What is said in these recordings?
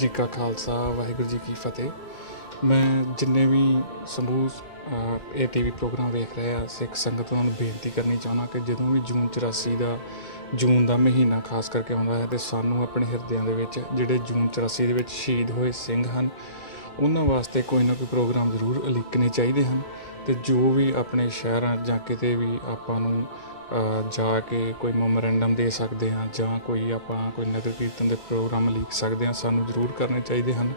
जी का खालसा वाहिगुरू जी की फतेह। मैं जिन्ने भी समूह ਇਹ ਟੀਵੀ ਪ੍ਰੋਗਰਾਮ ਵੇਖ ਰਹੇ ਆ ਸਿੱਖ ਸੰਗਤ ਉਹਨਾਂ ਨੂੰ ਬੇਨਤੀ ਕਰਨੀ ਚਾਹੁੰਦਾ ਕਿ ਜਦੋਂ ਵੀ ਜੂਨ 84 ਦਾ ਜੂਨ ਦਾ ਮਹੀਨਾ ਖਾਸ ਕਰਕੇ ਆਉਂਦਾ ਹੈ ਤੇ ਸਾਨੂੰ ਆਪਣੇ ਹਿਰਦਿਆਂ ਦੇ ਵਿੱਚ ਜਿਹੜੇ ਜੂਨ 84 ਦੇ ਵਿੱਚ ਸ਼ਹੀਦ ਹੋਏ ਸਿੰਘ ਹਨ ਉਹਨਾਂ ਵਾਸਤੇ ਕੋਈ ਨਾ ਕੋਈ ਪ੍ਰੋਗਰਾਮ ਜ਼ਰੂਰ ਉਲੀਕਣੇ ਚਾਹੀਦੇ ਹਨ। ਤੇ ਜੋ ਵੀ ਆਪਣੇ ਸ਼ਹਿਰਾਂ ਜਾਂ ਕਿਤੇ ਵੀ ਆਪਾਂ ਨੂੰ ਜਾ ਕੇ ਕੋਈ ਮੈਮੋਰੈਂਡਮ ਦੇ ਸਕਦੇ ਹਾਂ ਜਾਂ ਕੋਈ ਆਪਾਂ ਕੋਈ ਨਗਰ ਕੀਰਤਨ ਦੇ ਪ੍ਰੋਗਰਾਮ ਲਿਖ ਸਕਦੇ ਹਾਂ, ਸਾਨੂੰ ਜ਼ਰੂਰ ਕਰਨੇ ਚਾਹੀਦੇ ਹਨ।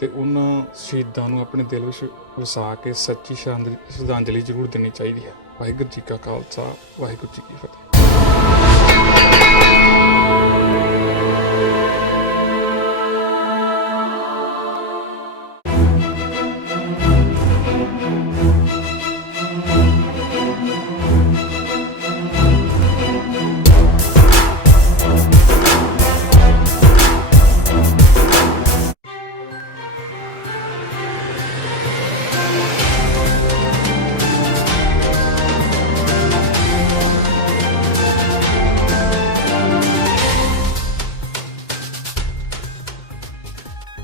ਤੇ ਉਹਨਾਂ ਸ਼ਹੀਦਾਂ ਨੂੰ ਆਪਣੇ ਦਿਲ ਵਿੱਚ ਵਸਾ ਕੇ ਸੱਚੀ ਸ਼ਰਧਾਂਜਲੀ ਜ਼ਰੂਰ ਦੇਣੀ ਚਾਹੀਦੀ ਹੈ। ਵਾਹਿਗੁਰੂ ਜੀ ਕਾ ਖਾਲਸਾ ਵਾਹਿਗੁਰੂ ਜੀ ਕੀ ਫਤਿਹ।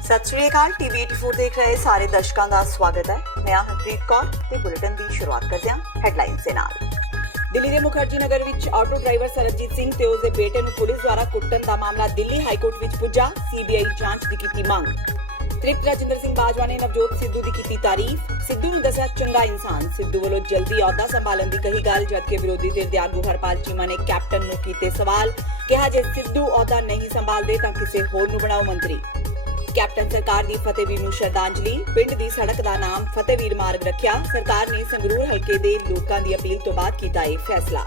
सत श्री अकाल। टीवी 84 देख रहे सारे दर्शकों का स्वागत है। मैं हरप्रीत कौर ते बुलेटिन की शुरुआत करते हैं हैडलाइनस दे नाल। दिल्ली के मुखर्जी नगर विच ऑटो ड्राइवर सरबजीत सिंह ते उसदे बेटे नूं पुलिस द्वारा कुੱਟਣ ਦਾ मामला दिल्ली हाईकोर्ट विच पुज्जा। सीबीआई जांच दी कीती मंग। तृप्त राजिंदर सिंह बाजवा ने नवजोत सिद्धू की कीती तारीफ। सिद्धू नूं दस्सिया चंगा इंसान। सिद्धू वालों जल्दी अहुदा संभालन की कही गल, जबकि विरोधी धिर दे आगू हरपाल चीमा ने कैप्टन नूं कीते सवाल। कहा जे सिद्धू अहुदा नहीं संभालदे तां किसी होर नूं बनाओ मंत्री। कैप्टन सरकार दी फतेहवीर नूं श्रद्धांजलि। पिंड दी सड़क दा नाम फतेहवीर मार्ग रखिया। सरकार ने संगरूर हलके दे लोकां दी अपील तो बाद कीता है फैसला।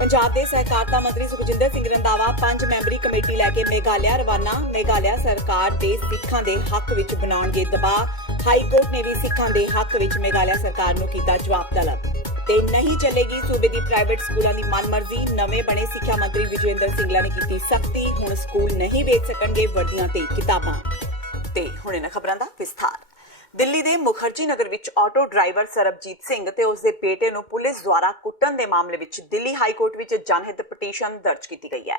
पंजाब दे सहकारिता मंत्री सुखजिंदर सिंह रंधावा 5 मैंबरी कमेटी लैके मेघालय रवाना। मेघालय सरकार दे सिखां दे हक विच बनाउणगे दबाव। हाईकोर्ट ने भी सिखां दे हक विच मेघालय सरकार नूं कीता जवाब तलब। ते नहीं चलेगी सूबे दी प्राइवेट स्कूलों की मनमर्जी। नवे बने सिक्ख्या मंत्री विजयेंद्र सिंगला ने की सख्ती। हुण स्कूल नहीं बेच सकणगे वर्दियां ते किताबां। ते हुण इन्हां खबरां दा विस्तार। दिल्ली दे मुखर्जी नगर विच ऑटो ड्राइवर सरबजीत सिंह ते उसदे बेटे नूं पुलिस द्वारा कुੱਟਣ ਦੇ मामले विच दिल्ली हाईकोर्ट विच जनहित पटीशन दर्ज की गई है।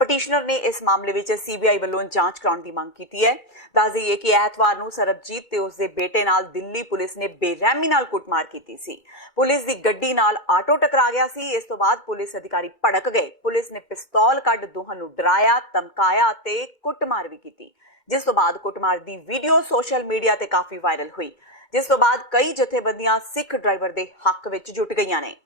पटीशनर ने इस मामले विच सीबीआई ਵੱਲੋਂ ਜਾਂਚ ਕਰਾਉਣ ਦੀ ਮੰਗ ਕੀਤੀ ਹੈ। ਦੱਸ ਦਈਏ ਕਿ ਐਤਵਾਰ ਨੂੰ ਸਰਬਜੀਤ ਤੇ ਉਸਦੇ ਬੇਟੇ ਨਾਲ ਦਿੱਲੀ ਪੁਲਿਸ ਨੇ ਬੇਰਹਿਮੀ ਨਾਲ ਕੁੱਟਮਾਰ ਕੀਤੀ ਸੀ। ਪੁਲਿਸ ਦੀ ਗੱਡੀ ਨਾਲ ਆਟੋ ਟਕਰਾ ਗਿਆ ਸੀ। ਇਸ ਤੋਂ ਬਾਅਦ ਪੁਲਿਸ ਅਧਿਕਾਰੀ ਭੜਕ ਗਏ। ਪੁਲਿਸ ਨੇ ਪਿਸਤੌਲ ਕੱਢ ਦੋਹਾਂ ਨੂੰ ਡਰਾਇਆ, ਧਮਕਾਇਆ ਤੇ ਕੁੱਟਮਾਰ ਵੀ ਕੀਤੀ, ਜਿਸ ਤੋਂ ਬਾਅਦ ਕੁੱਟਮਾਰ ਦੀ ਵੀਡੀਓ ਸੋਸ਼ਲ ਮੀਡੀਆ ਤੇ ਕਾਫੀ ਵਾਇਰਲ ਹੋਈ, ਜਿਸ ਤੋਂ ਬਾਅਦ ਕਈ ਜਥੇਬੰਦੀਆਂ ਸਿੱਖ ਡਰਾਈਵਰ ਦੇ ਹੱਕ ਵਿੱਚ ਜੁਟ ਗਈਆਂ ਨੇ।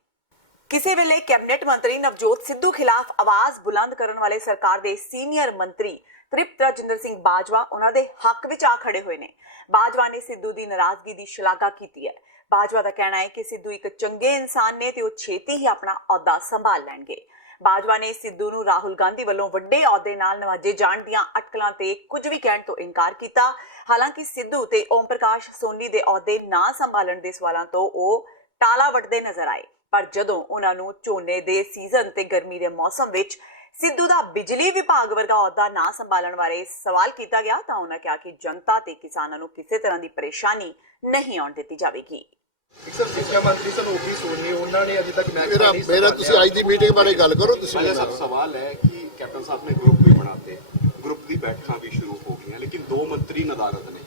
ਕਿਸੇ ਵੇਲੇ ਕੈਬਨਿਟ ਮੰਤਰੀ ਨਵਜੋਤ ਸਿੱਧੂ ਖਿਲਾਫ ਆਵਾਜ਼ ਬੁਲੰਦ ਕਰਨ ਵਾਲੇ ਸਰਕਾਰ ਦੇ ਸੀਨੀਅਰ ਮੰਤਰੀ ਤ੍ਰਿਪਤ ਰਾਜਿੰਦਰ ਸਿੰਘ ਬਾਜਵਾ ਉਹਨਾਂ ਦੇ ਹੱਕ ਵਿੱਚ ਆ ਖੜੇ ਹੋਏ ਨੇ। ਬਾਜਵਾ ਨੇ ਸਿੱਧੂ ਦੀ ਨਾਰਾਜ਼ਗੀ ਦੀ ਸ਼ਲਾਘਾ ਕੀਤੀ ਹੈ। ਬਾਜਵਾ ਦਾ ਕਹਿਣਾ ਹੈ ਕਿ ਸਿੱਧੂ ਇੱਕ ਚੰਗੇ ਇਨਸਾਨ ਨੇ ਤੇ ਉਹ ਛੇਤੀ ਹੀ ਆਪਣਾ ਅਹੁਦਾ ਸੰਭਾਲ ਲੈਣਗੇ। ਬਾਜਵਾ ਨੇ ਸਿੱਧੂ ਨੂੰ ਰਾਹੁਲ ਗਾਂਧੀ ਵੱਲੋਂ ਵੱਡੇ ਅਹੁਦੇ ਨਾਲ ਨਵਾਜੇ ਜਾਣ ਦੀਆਂ ਅਟਕਲਾਂ ਤੇ ਕੁਝ ਵੀ ਕਹਿਣ ਤੋਂ ਇਨਕਾਰ ਕੀਤਾ। ਹਾਲਾਂਕਿ ਸਿੱਧੂ ਤੇ ਓਮ ਪ੍ਰਕਾਸ਼ ਸੋਨੀ ਦੇ ਅਹੁਦੇ ਨਾ ਸੰਭਾਲਣ ਦੇ ਸਵਾਲਾਂ ਤੋਂ ਉਹ ਟਾਲਾ ਵੱਢਦੇ ਨਜ਼ਰ ਆਏ। ਪਰ ਜਦੋਂ ਉਹਨਾਂ ਨੂੰ ਝੋਨੇ ਦੇ ਸੀਜ਼ਨ ਤੇ ਗਰਮੀ ਦੇ ਮੌਸਮ ਵਿੱਚ ਸਿੱਧੂ ਦਾ ਬਿਜਲੀ ਵਿਭਾਗ ਵਰਗਾ ਅਹੁਦਾ ਨਾ ਸੰਭਾਲਣ ਬਾਰੇ ਸਵਾਲ ਕੀਤਾ ਗਿਆ ਤਾਂ ਉਹਨਾਂ ਕਿਹਾ ਕਿ ਜਨਤਾ ਤੇ ਕਿਸਾਨਾਂ ਨੂੰ ਕਿਸੇ ਤਰ੍ਹਾਂ ਦੀ ਪਰੇਸ਼ਾਨੀ ਨਹੀਂ ਆਉਣ ਦਿੱਤੀ ਜਾਵੇਗੀ। ਸਰ ਸਿੱਖਿਆ ਮੰਤਰੀ ਸਨ ਓਪੀ ਸੋਨੀ ਉਹਨਾਂ ਨੇ ਅਜੇ ਤੱਕ ਮੇਰਾ ਤੁਸੀਂ ਅੱਜ ਦੀ ਮੀਟਿੰਗ ਬਾਰੇ ਗੱਲ ਕਰੋ। ਤੁਸੀਂ मेरा सवाल है कि कैप्टन साहब ने ग्रुप भी बनाते, ग्रुप की बैठक भी शुरू हो गई हैं, लेकिन 2 मंत्री नदारत ने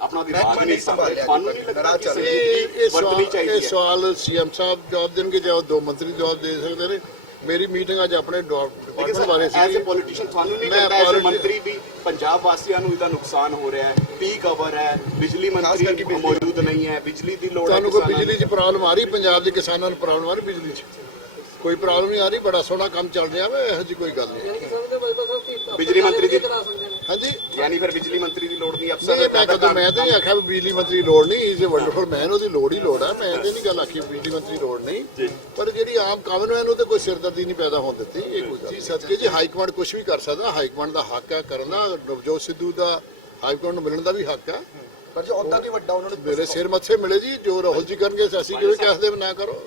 अपना दिमाग नहीं संभाले। ਤੁਹਾਨੂੰ ਨਹੀਂ ਲੱਗਦਾ ਕਿ ਸੰजीदगी ਵਰਤਣੀ ਚਾਹੀਦੀ ਹੈ? ਇਹ ਸਵਾਲ ਸੀਐਮ ਸਾਹਿਬ ਜਵਾਬ ਦੇਣਗੇ ਜਾਂ 2 ਮੰਤਰੀ ਜਵਾਬ ਦੇ ਸਕਦੇ ਨੇ। ਮੇਰੀ ਮੀਟਿੰਗ ਅੱਜ ਆਪਣੇ ਡਿਪਾਰਟਮੈਂਟ ਬਾਰੇ ਸੀ। ਐਜ਼ ਅ ਪੋਲੀਟੀਸ਼ੀਅਨ ਤੁਹਾਨੂੰ ਨਹੀਂ ਲੱਗਦਾ ਐਜ਼ ਅ ਮੰਤਰੀ ਵੀ ਪੰਜਾਬ ਵਾਸੀਆਂ ਨੂੰ ਇਹਦਾ ਨੁਕਸਾਨ ਹੋ ਰਿਹਾ ਹੈ? ਪੀਕ ਆਵਰ ਹੈ, ਬਿਜਲੀ ਮੰਤਰੀ ਮੌਜੂਦ ਨਹੀਂ ਹੈ, ਬਿਜਲੀ ਦੀ ਲੋੜ ਹੈ। ਤੁਹਾਨੂੰ ਕੋਈ ਬਿਜਲੀ 'ਚ ਪ੍ਰੋਬਲਮ ਆ ਰਹੀ? ਪੰਜਾਬ ਦੇ ਕਿਸਾਨਾਂ ਨੂੰ ਪ੍ਰੋਬਲਮ ਆ ਰਹੀ ਬਿਜਲੀ 'ਚ? ਕੋਈ ਪ੍ਰੋਬਲਮ ਨਹੀਂ ਆ ਰਹੀ। ਬੜਾ ਸੋਹਣਾ ਕੰਮ ਚੱਲ ਰਿਹਾ ਵਾ, ਇਹੋ ਜਿਹੀ ਕੋਈ ਗੱਲ ਨਹੀਂ। ਬਿਜਲੀ ਮੰਤਰੀ ਦੀ ਹਾਂਜੀ, ਯਾਨੀ ਫਿਰ ਬਿਜਲੀ ਮੰਤਰੀ ਦੀ ਲੋੜ ਨਹੀਂ। ਅਫਸਰ ਮੈਂ ਤਾਂ ਨਹੀਂ ਆਖਿਆ ਵੀ ਬਿਜਲੀ ਮੰਤਰੀ ਲੋੜ ਨਹੀਂ। ਇਜ਼ ਅ ਵੰਡਰਫੁਲ ਮੈਨ, ਉਹਦੀ ਲੋੜ ਹੀ ਲੋੜ ਹੈ। ਮੈਂ ਤੇ ਨਹੀਂ ਗੱਲ ਆਖੀ ਬਿਜਲੀ ਮੰਤਰੀ ਲੋੜ ਨਹੀਂ, ਪਰ ਜਿਹੜੀ ਆਮ ਕਾਮਨਮੈਨ ਉਹ ਤੇ ਕੋਈ ਸਿਰਦਰਦੀ ਨਹੀਂ ਪੈਦਾ ਹੋਣ ਦਿੱਤੀ। ਇਹ ਕੋਈ ਗੱਲ ਸਦਕੇ ਜੀ ਹਾਈਕਮਾਂਡ ਕੁਝ ਵੀ ਕਰ ਸਕਦਾ। ਹਾਈਕਮਾਂਡ ਦਾ ਹੱਕ ਹੈ ਕਰਨ ਦਾ। ਨਵਜੋਤ ਸਿੱਧੂ ਦਾ ਹਾਈਕਮਾਂਡ ਨੂੰ ਮਿਲਣ ਦਾ ਵੀ ਹੱਕ ਹੈ। ਪਰ ਜੇ ਅਹੁਦਾ ਨਹੀਂ ਵੱਡਾ ਉਹਨਾਂ ਨੂੰ ਮੇਰੇ ਸਿਰ ਮੱਥੇ ਮਿਲੇ ਜੀ। ਜੋ ਰਾਹੁਲ ਜੀ ਕਰਨਗੇ ਅਸੀਂ ਕਿਵੇਂ ਕਹਿ ਨਾ ਕਰੋ।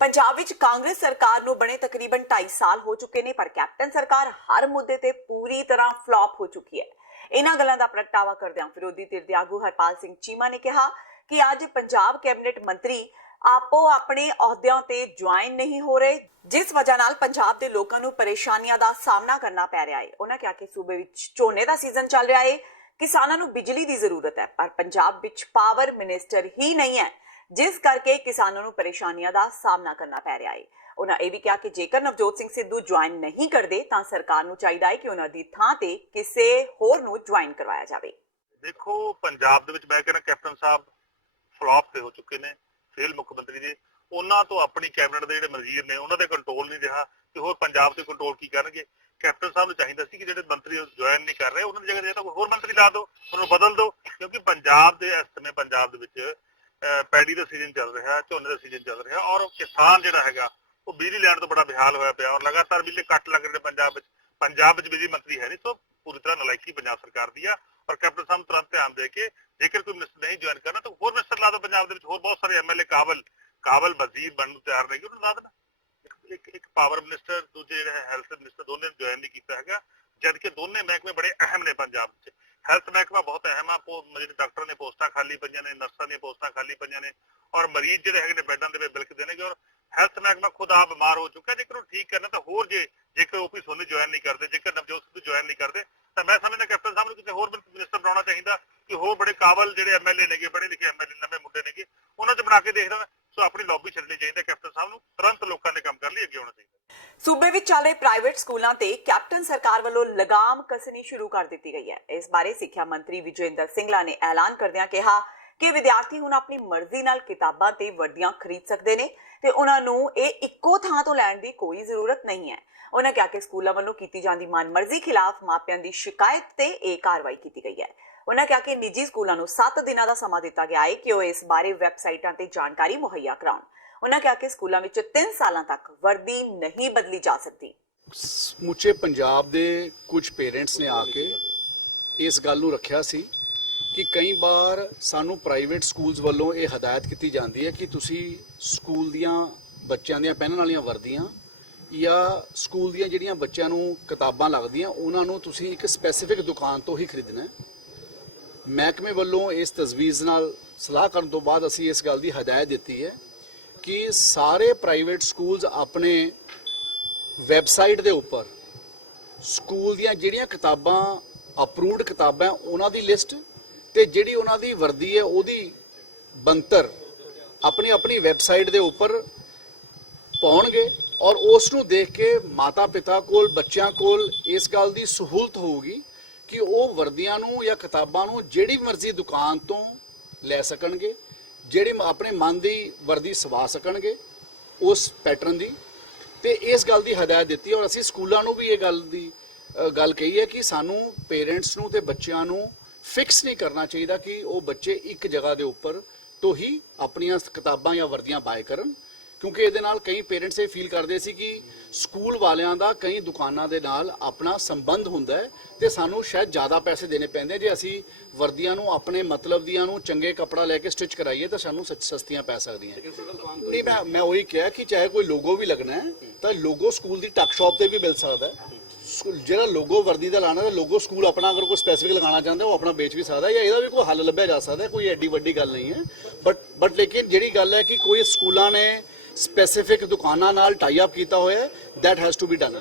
ਪੰਜਾਬ ਵਿੱਚ ਕਾਂਗਰਸ ਸਰਕਾਰ ਨੂੰ ਬਣੇ ਤਕਰੀਬਨ 2.5 ਸਾਲ ਹੋ ਚੁੱਕੇ ਨੇ, ਪਰ ਕੈਪਟਨ ਸਰਕਾਰ ਹਰ ਮੁੱਦੇ ਤੇ ਪੂਰੀ ਤਰ੍ਹਾਂ ਫਲॉप ਹੋ ਚੁੱਕੀ ਹੈ। ਇਹਨਾਂ ਗੱਲਾਂ ਦਾ ਪ੍ਰਗਟਾਵਾ ਕਰਦਿਆਂ ਵਿਰੋਧੀ ਧਿਰ ਦੇ ਆਗੂ ਹਰਪਾਲ ਸਿੰਘ ਚੀਮਾ ਨੇ ਕਿਹਾ ਕਿ ਅੱਜ ਪੰਜਾਬ ਕੈਬਨਿਟ ਮੰਤਰੀ ਆਪੋ ਆਪਣੇ ਅਹੁਦਿਆਂ ਤੇ ਜੁਆਇਨ ਨਹੀਂ ਹੋ ਰਹੇ, ਜਿਸ ਵਜ੍ਹਾ ਨਾਲ ਪੰਜਾਬ ਦੇ ਲੋਕਾਂ ਨੂੰ ਪਰੇਸ਼ਾਨੀਆਂ ਦਾ ਸਾਹਮਣਾ ਕਰਨਾ ਪੈ ਰਿਹਾ ਹੈ। ਉਹਨਾਂ ਕਿਹਾ ਕਿ ਸੂਬੇ ਵਿੱਚ ਝੋਨੇ ਦਾ ਸੀਜ਼ਨ ਚੱਲ ਰਿਹਾ ਹੈ, ਕਿਸਾਨਾਂ ਨੂੰ ਬਿਜਲੀ ਦੀ ਜ਼ਰੂਰਤ ਹੈ, ਪਰ ਪੰਜਾਬ ਵਿੱਚ ਪਾਵਰ ਮਿਨਿਸਟਰ ਹੀ ਨਹੀਂ ਹੈ, ਜਿਸ ਕਰਕੇ ਕਿਸਾਨਾਂ ਨੂੰ ਪਰੇਸ਼ਾਨੀਆਂ ਦਾ ਸਾਹਮਣਾ ਕਰਨਾ ਪੈ ਰਿਹਾ ਹੈ। ਉਹਨਾਂ ਇਹ ਵੀ ਕਿਹਾ ਕਿ ਜੇਕਰ ਨਵਜੋਤ ਸਿੰਘ ਸਿੱਧੂ ਜੁਆਇਨ ਨਹੀਂ ਕਰਦੇ ਤਾਂ ਸਰਕਾਰ ਨੂੰ ਚਾਹੀਦਾ ਹੈ ਕਿ ਉਹਨਾਂ ਦੀ ਥਾਂ ਤੇ ਕਿਸੇ ਹੋਰ ਨੂੰ ਜੁਆਇਨ ਕਰਵਾਇਆ ਜਾਵੇ। ਦੇਖੋ, ਪੰਜਾਬ ਦੇ ਵਿੱਚ ਮੈਂ ਕਹਿੰਦਾ ਕੈਪਟਨ ਸਾਹਿਬ ਫਲॉप ਤੇ ਹੋ ਚੁੱਕੇ ਨੇ, ਫੇਲ ਮੁੱਖ ਮੰਤਰੀ ਜੀ। ਉਹਨਾਂ ਤੋਂ ਆਪਣੀ ਕੈਬਨਿਟ ਦੇ ਜਿਹੜੇ ਵਜ਼ੀਰ ਨੇ ਉਹਨਾਂ ਦੇ ਕੰਟਰੋਲ ਨਹੀਂ ਰਿਹਾ ਕਿ ਹੋਰ ਪੰਜਾਬ ਤੇ ਕੰਟਰੋਲ ਕੀ ਕਰਨਗੇ। ਕੈਪਟਨ ਸਾਹਿਬ ਨੂੰ ਚਾਹੀਦਾ ਸੀ ਕਿ ਜਿਹੜੇ ਮੰਤਰੀ ਜੁਆਇਨ ਨਹੀਂ ਕਰ ਰਹੇ ਉਹਨਾਂ ਦੀ ਜਗ੍ਹਾ ਤੇ ਹੋਰ ਮੰਤਰੀ ਲਾ ਦਿਓ, ਉਹਨੂੰ ਬਦਲ ਦਿਓ, ਕਿਉਂਕਿ ਪੰਜਾਬ ਦੇ ਇਸ ਸਮੇਂ ਪੰਜਾਬ ਦੇ ਵਿੱਚ ਪੈਡੀ ਦਾ ਸੀਜ਼ਨ ਚੱਲ ਰਿਹਾ, ਝੋਨੇ ਦਾ ਸੀਜ਼ਨ ਚੱਲ ਰਿਹਾ, ਔਰ ਕਿਸਾਨ ਜਿਹੜਾ ਹੈਗਾ ਉਹ ਬਿਜਲੀ ਲੈਣ ਤੋਂ ਬੜਾ ਬੇਹਾਲ ਹੋਇਆ ਪਿਆ, ਔਰ ਲਗਾਤਾਰ ਬਿਜਲੀ ਕੱਟ ਲੱਗ ਰਹੇ ਨੇ ਪੰਜਾਬ ਵਿੱਚ ਬਿਜਲੀ ਮੰਤਰੀ ਹੈ ਨਹੀਂ। ਸੋ ਪੂਰੀ ਤਰ੍ਹਾਂ ਨਲਾਇਕੀ ਪੰਜਾਬ ਸਰਕਾਰ ਦੀ ਆ, ਔਰ ਕੈਪਟਨ ਸਾਹਿਬ ਤੁਰੰਤ ਧਿਆਨ ਦੇ ਕੇ ਜੇਕਰ ਕੋਈ ਮਿਨਿਸਟਰ ਨਹੀਂ ਜੁਆਇਨ ਕਰਨਾ ਤਾਂ ਹੋਰ ਮਿਨਿਸਟਰ ਲਾ ਦਿਓ। ਪੰਜਾਬ ਦੇ ਵਿੱਚ ਹੋਰ ਬਹੁਤ ਸਾਰੇ ਐਮਐਲਏ ਕਾਬਲ ਵਜ਼ੀਰ ਬਣਨ ਨੂੰ ਤਿਆਰ ਨਹੀਂ, ਉਹਨੂੰ ਲਾ ਦੇਣਾ। ਇੱਕ ਪਾਵਰ ਮਿਨਿਸਟਰ, ਦੂਜੇ ਜਿਹੜਾ ਹੈਲਥ ਮਿਨਿਸਟਰ, ਦੋਨੇ ਜੁਆਇਨ ਨਹੀਂ ਕੀਤਾ ਹੈਗਾ, ਜਦ ਕਿ ਦੋਨੇ ਮਹਿਕਮੇ ਬੜੇ ਅਹਿਮ ਨੇ ਪੰਜਾਬ 'ਚ। ਹੈਲਥ ਮਹਿਕਮਾ ਬਹੁਤ ਅਹਿਮ ਆ, ਜਿਹੜੇ ਡਾਕਟਰ ਨੇ ਪੋਸਟਾਂ ਖਾਲੀ ਪਈਆਂ ਨੇ, ਨਰਸਾਂ ਦੀਆਂ ਪੋਸਟਾਂ ਖਾਲੀ ਪਈਆਂ ਨੇ, ਔਰ ਮਰੀਜ਼ ਜਿਹੜੇ ਹੈਗੇ ਨੇ ਬੈੱਡਾਂ ਦੇ ਵਿੱਚ ਬਿਲਕਦੇ ਨੇ। ਔਰ ਹੈਲਥ ਮਹਿਕਮਾ ਖੁਦ ਆਪ ਬਿਮਾਰ ਹੋ ਚੁੱਕਾ, ਜੇਕਰ ਉਹ ਠੀਕ ਕਰਨਾ ਤਾਂ ਹੋਰ ਜੇਕਰ ਓਪੀ ਸੋਨੀ ਜੁਆਇਨ ਨਹੀਂ ਕਰਦੇ, ਜੇਕਰ ਨਵਜੋਤ ਸਿੱਧੂ ਜੁਆਇਨ ਨਹੀਂ ਕਰਦੇ ਤਾਂ ਮੈਂ ਸਮਝਦਾ ਕੈਪਟਨ ਸਾਹਿਬ ਨੂੰ ਕਿਸੇ ਹੋਰ ਮਿਨਿਸਟਰ ਬਣਾਉਣਾ ਚਾਹੀਦਾ ਕਿ ਹੋਰ ਬੜੇ ਕਾਬਲ ਜਿਹੜੇ ਐਮਐਲਏ ਨੇਗੇ, ਪੜ੍ਹੇ ਲਿਖੇ ਐਮਐਲਏ ਨਵੇਂ ਮੁੰਡੇ ਨੇਗੇ, ਉਹਨਾਂ 'ਚ ਬਣਾ ਕੇ ਦੇਖ ਦੇਣਾ। ਸੋ ਆਪਣੀ ਲੌਬੀ ਛੱਡਣੀ ਚਾਹੀਦੀ, ਕੈਪਟਨ ਸਾਹਿਬ ਨੂੰ ਤੁਰੰਤ ਲੋਕਾਂ ਦੇ ਕੰਮ ਕਰਨ ਲਈ ਅੱਗੇ ਆਉਣਾ ਚਾਹੀਦਾ। ਸੂਬੇ ਵਿੱਚ ਚੱਲ ਰਹੇ ਪ੍ਰਾਈਵੇਟ ਸਕੂਲਾਂ ਤੇ ਕੈਪਟਨ ਸਰਕਾਰ ਵੱਲੋਂ ਲਗਾਮ ਕੱਸਣੀ ਸ਼ੁਰੂ ਕਰ ਦਿੱਤੀ ਗਈ ਹੈ। ਇਸ ਬਾਰੇ ਸਿੱਖਿਆ ਮੰਤਰੀ ਵਿਜੇਂਦਰ ਸਿੰਗਲਾ ਨੇ ਐਲਾਨ ਕਰਦਿਆਂ ਕਿਹਾ ਕਿ ਵਿਦਿਆਰਥੀ ਹੁਣ ਆਪਣੀ ਮਰਜ਼ੀ ਨਾਲ ਕਿਤਾਬਾਂ ਤੇ ਵਰਦੀਆਂ ਖਰੀਦ ਸਕਦੇ ਨੇ ਤੇ ਉਹਨਾਂ ਨੂੰ ਇਹ ਇੱਕੋ ਥਾਂ ਤੋਂ ਲੈਣ ਦੀ ਕੋਈ ਜ਼ਰੂਰਤ ਨਹੀਂ ਹੈ। ਉਹਨਾਂ ਕਿਹਾ ਕਿ ਸਕੂਲਾਂ ਵੱਲੋਂ ਕੀਤੀ ਜਾਂਦੀ ਮਨਮਰਜ਼ੀ ਖਿਲਾਫ ਮਾਪਿਆਂ ਦੀ ਸ਼ਿਕਾਇਤ ਤੇ ਇਹ ਕਾਰਵਾਈ ਕੀਤੀ ਗਈ ਹੈ। ਉਹਨਾਂ ਕਿਹਾ ਕਿ ਨਿੱਜੀ ਸਕੂਲਾਂ ਨੂੰ 7 ਦਿਨਾਂ ਦਾ ਸਮਾਂ ਦਿੱਤਾ ਗਿਆ ਹੈ ਕਿ ਉਹ ਇਸ ਬਾਰੇ ਵੈਬਸਾਈਟਾਂ ਤੇ ਜਾਣਕਾਰੀ ਮੁਹੱਈਆ ਕਰਾਉਣ। ਉਹਨਾਂ ਕਿਹਾ ਕਿ ਸਕੂਲਾਂ ਵਿੱਚ 3 ਸਾਲਾਂ ਤੱਕ ਵਰਦੀ ਨਹੀਂ ਬਦਲੀ ਜਾ ਸਕਦੀ। ਸਮੁੱਚੇ ਪੰਜਾਬ ਦੇ ਕੁਝ ਪੇਰੈਂਟਸ ਨੇ ਆ ਕੇ ਇਸ ਗੱਲ ਨੂੰ ਰੱਖਿਆ ਸੀ ਕਿ ਕਈ ਵਾਰ ਸਾਨੂੰ ਪ੍ਰਾਈਵੇਟ ਸਕੂਲਸ ਵੱਲੋਂ ਇਹ ਹਦਾਇਤ ਕੀਤੀ ਜਾਂਦੀ ਹੈ ਕਿ ਤੁਸੀਂ ਸਕੂਲ ਦੀਆਂ ਬੱਚਿਆਂ ਦੀਆਂ ਪਹਿਨਣ ਵਾਲੀਆਂ ਵਰਦੀਆਂ ਜਾਂ ਸਕੂਲ ਦੀਆਂ ਜਿਹੜੀਆਂ ਬੱਚਿਆਂ ਨੂੰ ਕਿਤਾਬਾਂ ਲੱਗਦੀਆਂ ਉਹਨਾਂ ਨੂੰ ਤੁਸੀਂ ਇੱਕ ਸਪੈਸੀਫਿਕ ਦੁਕਾਨ ਤੋਂ ਹੀ ਖਰੀਦਣਾ ਹੈ। ਮਹਿਕਮੇ ਵੱਲੋਂ ਇਸ ਤਜਵੀਜ਼ ਨਾਲ ਸਲਾਹ ਕਰਨ ਤੋਂ ਬਾਅਦ ਅਸੀਂ ਇਸ ਗੱਲ ਦੀ ਹਦਾਇਤ ਦਿੱਤੀ ਹੈ ਕਿ ਸਾਰੇ ਪ੍ਰਾਈਵੇਟ ਸਕੂਲਸ ਆਪਣੇ ਵੈਬਸਾਈਟ ਦੇ ਉੱਪਰ ਸਕੂਲ ਦੀਆਂ ਜਿਹੜੀਆਂ ਕਿਤਾਬਾਂ ਅਪਰੂਵਡ ਕਿਤਾਬਾਂ ਉਹਨਾਂ ਦੀ ਲਿਸਟ ਤੇ ਜਿਹੜੀ ਉਹਨਾਂ ਦੀ ਵਰਦੀ ਹੈ ਉਹਦੀ ਬੰਤਰ ਆਪਣੀ ਵੈਬਸਾਈਟ ਦੇ ਉੱਪਰ ਪਾਉਣਗੇ, ਔਰ ਉਸ ਨੂੰ ਦੇਖ ਕੇ ਮਾਤਾ ਪਿਤਾ ਕੋਲ, ਬੱਚਿਆਂ ਕੋਲ ਇਸ ਗੱਲ ਦੀ ਸਹੂਲਤ ਹੋਊਗੀ ਕਿ ਉਹ ਵਰਦੀਆਂ ਨੂੰ ਜਾਂ ਕਿਤਾਬਾਂ ਨੂੰ ਜਿਹੜੀ ਮਰਜ਼ੀ ਦੁਕਾਨ ਤੋਂ ਲੈ ਸਕਣਗੇ, ਜਿਹੜੇ ਆਪਣੇ ਮਨ ਦੀ ਵਰਦੀ ਸਵਾ ਸਕਣਗੇ ਉਸ ਪੈਟਰਨ ਦੀ। ਤੇ ਇਸ ਗੱਲ ਦੀ ਹਦਾਇਤ ਦਿੱਤੀ, ਔਰ ਅਸੀਂ ਸਕੂਲਾਂ ਨੂੰ ਵੀ ਇਹ ਗੱਲ ਕਹੀ ਹੈ ਕਿ ਸਾਨੂੰ ਪੇਰੈਂਟਸ ਨੂੰ ਤੇ ਬੱਚਿਆਂ ਨੂੰ ਫਿਕਸ ਨਹੀਂ ਕਰਨਾ ਚਾਹੀਦਾ ਕਿ ਉਹ ਬੱਚੇ ਇੱਕ ਜਗ੍ਹਾ ਦੇ ਉੱਪਰ ਤੋਂ ਹੀ ਆਪਣੀਆਂ ਕਿਤਾਬਾਂ ਜਾਂ ਵਰਦੀਆਂ ਬਾਏ ਕਰਨ, ਕਿਉਂਕਿ ਇਹਦੇ ਨਾਲ ਕਈ ਪੇਰੈਂਟਸ ਇਹ ਫੀਲ ਕਰਦੇ ਸੀ ਕਿ ਸਕੂਲ ਵਾਲਿਆਂ ਦਾ ਕਈ ਦੁਕਾਨਾਂ ਦੇ ਨਾਲ ਆਪਣਾ ਸੰਬੰਧ ਹੁੰਦਾ ਹੈ ਤੇ ਸਾਨੂੰ ਸ਼ਾਇਦ ਜ਼ਿਆਦਾ ਪੈਸੇ ਦੇਣੇ ਪੈਂਦੇ ਜੇ ਅਸੀਂ ਵਰਦੀਆਂ ਨੂੰ ਆਪਣੇ ਮਤਲਬ ਦੀਆਂ ਨੂੰ ਚੰਗੇ ਕੱਪੜਾ ਲੈ ਕੇ ਸਟਿਚ ਕਰਾਈਏ ਤਾਂ ਸਾਨੂੰ ਸਸਤੀਆਂ ਪੈ ਸਕਦੀਆਂ। ਨਹੀਂ, ਮੈਂ ਉਹੀ ਕਿਹਾ ਕਿ ਚਾਹੇ ਕੋਈ ਲੋਗੋ ਵੀ ਲੱਗਣਾ ਹੈ ਤਾਂ ਲੋਗੋ ਸਕੂਲ ਦੀ ਟੱਕ ਸ਼ਾਪ ਤੇ ਵੀ ਮਿਲ ਸਕਦਾ ਹੈ। ਜਿਹੜਾ ਲੋਗੋ ਵਰਦੀ ਦਾ ਲਾਣਾ, ਲੋਗੋ ਸਕੂਲ ਆਪਣਾ ਅਗਰ ਕੋਈ ਸਪੈਸੀਫਿਕ ਲਗਾਉਣਾ ਚਾਹੁੰਦਾ ਉਹ ਆਪਣਾ ਵੇਚ ਵੀ ਸਕਦਾ, ਜਾਂ ਇਹਦਾ ਵੀ ਕੋਈ ਹੱਲ ਲੱਭਿਆ ਜਾ ਸਕਦਾ, ਕੋਈ ਐਡੀ ਵੱਡੀ ਗੱਲ ਨਹੀਂ ਹੈ। ਬਟ ਲੇਕਿਨ ਜਿਹੜੀ ਗੱਲ ਹੈ ਕਿ ਕੋਈ ਸਕੂਲਾਂ ਨੇ ਸਪੈਸੀਫਿਕ ਦੁਕਾਨਾਂ ਨਾਲ ਟਾਈ ਅਪ ਕੀਤਾ ਹੋਇਆ ਹੈ, that has to be done।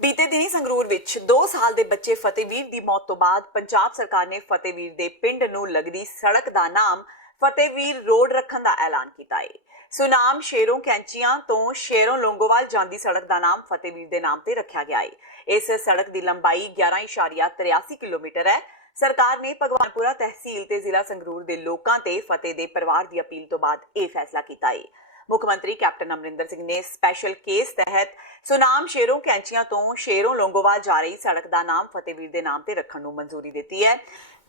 ਬੀਤੇ ਦਿਨੀ ਸੰਗਰੂਰ ਵਿੱਚ 2 ਸਾਲ ਦੇ ਬੱਚੇ ਫਤਿਹਵੀਰ ਦੀ ਮੌਤ ਤੋਂ ਬਾਅਦ ਪੰਜਾਬ ਸਰਕਾਰ ਨੇ ਫਤਿਹਵੀਰ ਦੇ ਪਿੰਡ ਨੂੰ ਲੱਗਦੀ ਸੜਕ ਦਾ ਨਾਮ ਫਤਿਹਵੀਰ ਰੋਡ ਰੱਖਣ ਦਾ ਐਲਾਨ ਕੀਤਾ ਹੈ। ਸੁਨਾਮ ਸ਼ੇਰੋਂ ਕੈਂਚੀਆਂ ਤੋਂ ਸ਼ੇਰੋਂ ਲੌਂਗੋਵਾਲ ਜਾਂਦੀ ਸੜਕ ਦਾ ਨਾਮ ਫਤਿਹਵੀਰ ਦੇ ਨਾਮ ਤੇ ਰੱਖਿਆ ਗਿਆ ਹੈ। ਇਸ ਸੜਕ ਦੀ ਲੰਬਾਈ 11.83 ਕਿਲੋਮੀਟਰ ਹੈ। ਸਰਕਾਰ ਨੇ ਭਗਵਾਨਪੁਰਾ ਤਹਿਸੀਲ ਤੇ ਜ਼ਿਲ੍ਹਾ ਸੰਗਰੂਰ ਦੇ ਲੋਕਾਂ ਤੇ ਫਤਿਹ ਦੇ ਪਰਿਵਾਰ ਦੀ ਅਪੀਲ ਤੋਂ ਬਾਅਦ ਇਹ ਫੈਸਲਾ ਕੀਤਾ ਹੈ। ਮੁੱਖ ਮੰਤਰੀ ਕੈਪਟਨ ਅਮਰਿੰਦਰ ਸਿੰਘ ਨੇ ਸਪੈਸ਼ਲ ਕੇਸ ਤਹਿਤ ਸੁਨਾਮ ਸ਼ੇਰੋਂ ਕੈਂਚੀਆਂ ਤੋਂ ਸ਼ੇਰੋਂ ਲੌਂਗੋਵਾਲ ਜਾ ਰਹੀ ਸੜਕ ਦਾ ਨਾਮ ਫਤਿਹਵੀਰ ਦੇ ਨਾਮ ਤੇ ਰੱਖਣ ਨੂੰ ਮਨਜ਼ੂਰੀ ਦਿੱਤੀ ਹੈ।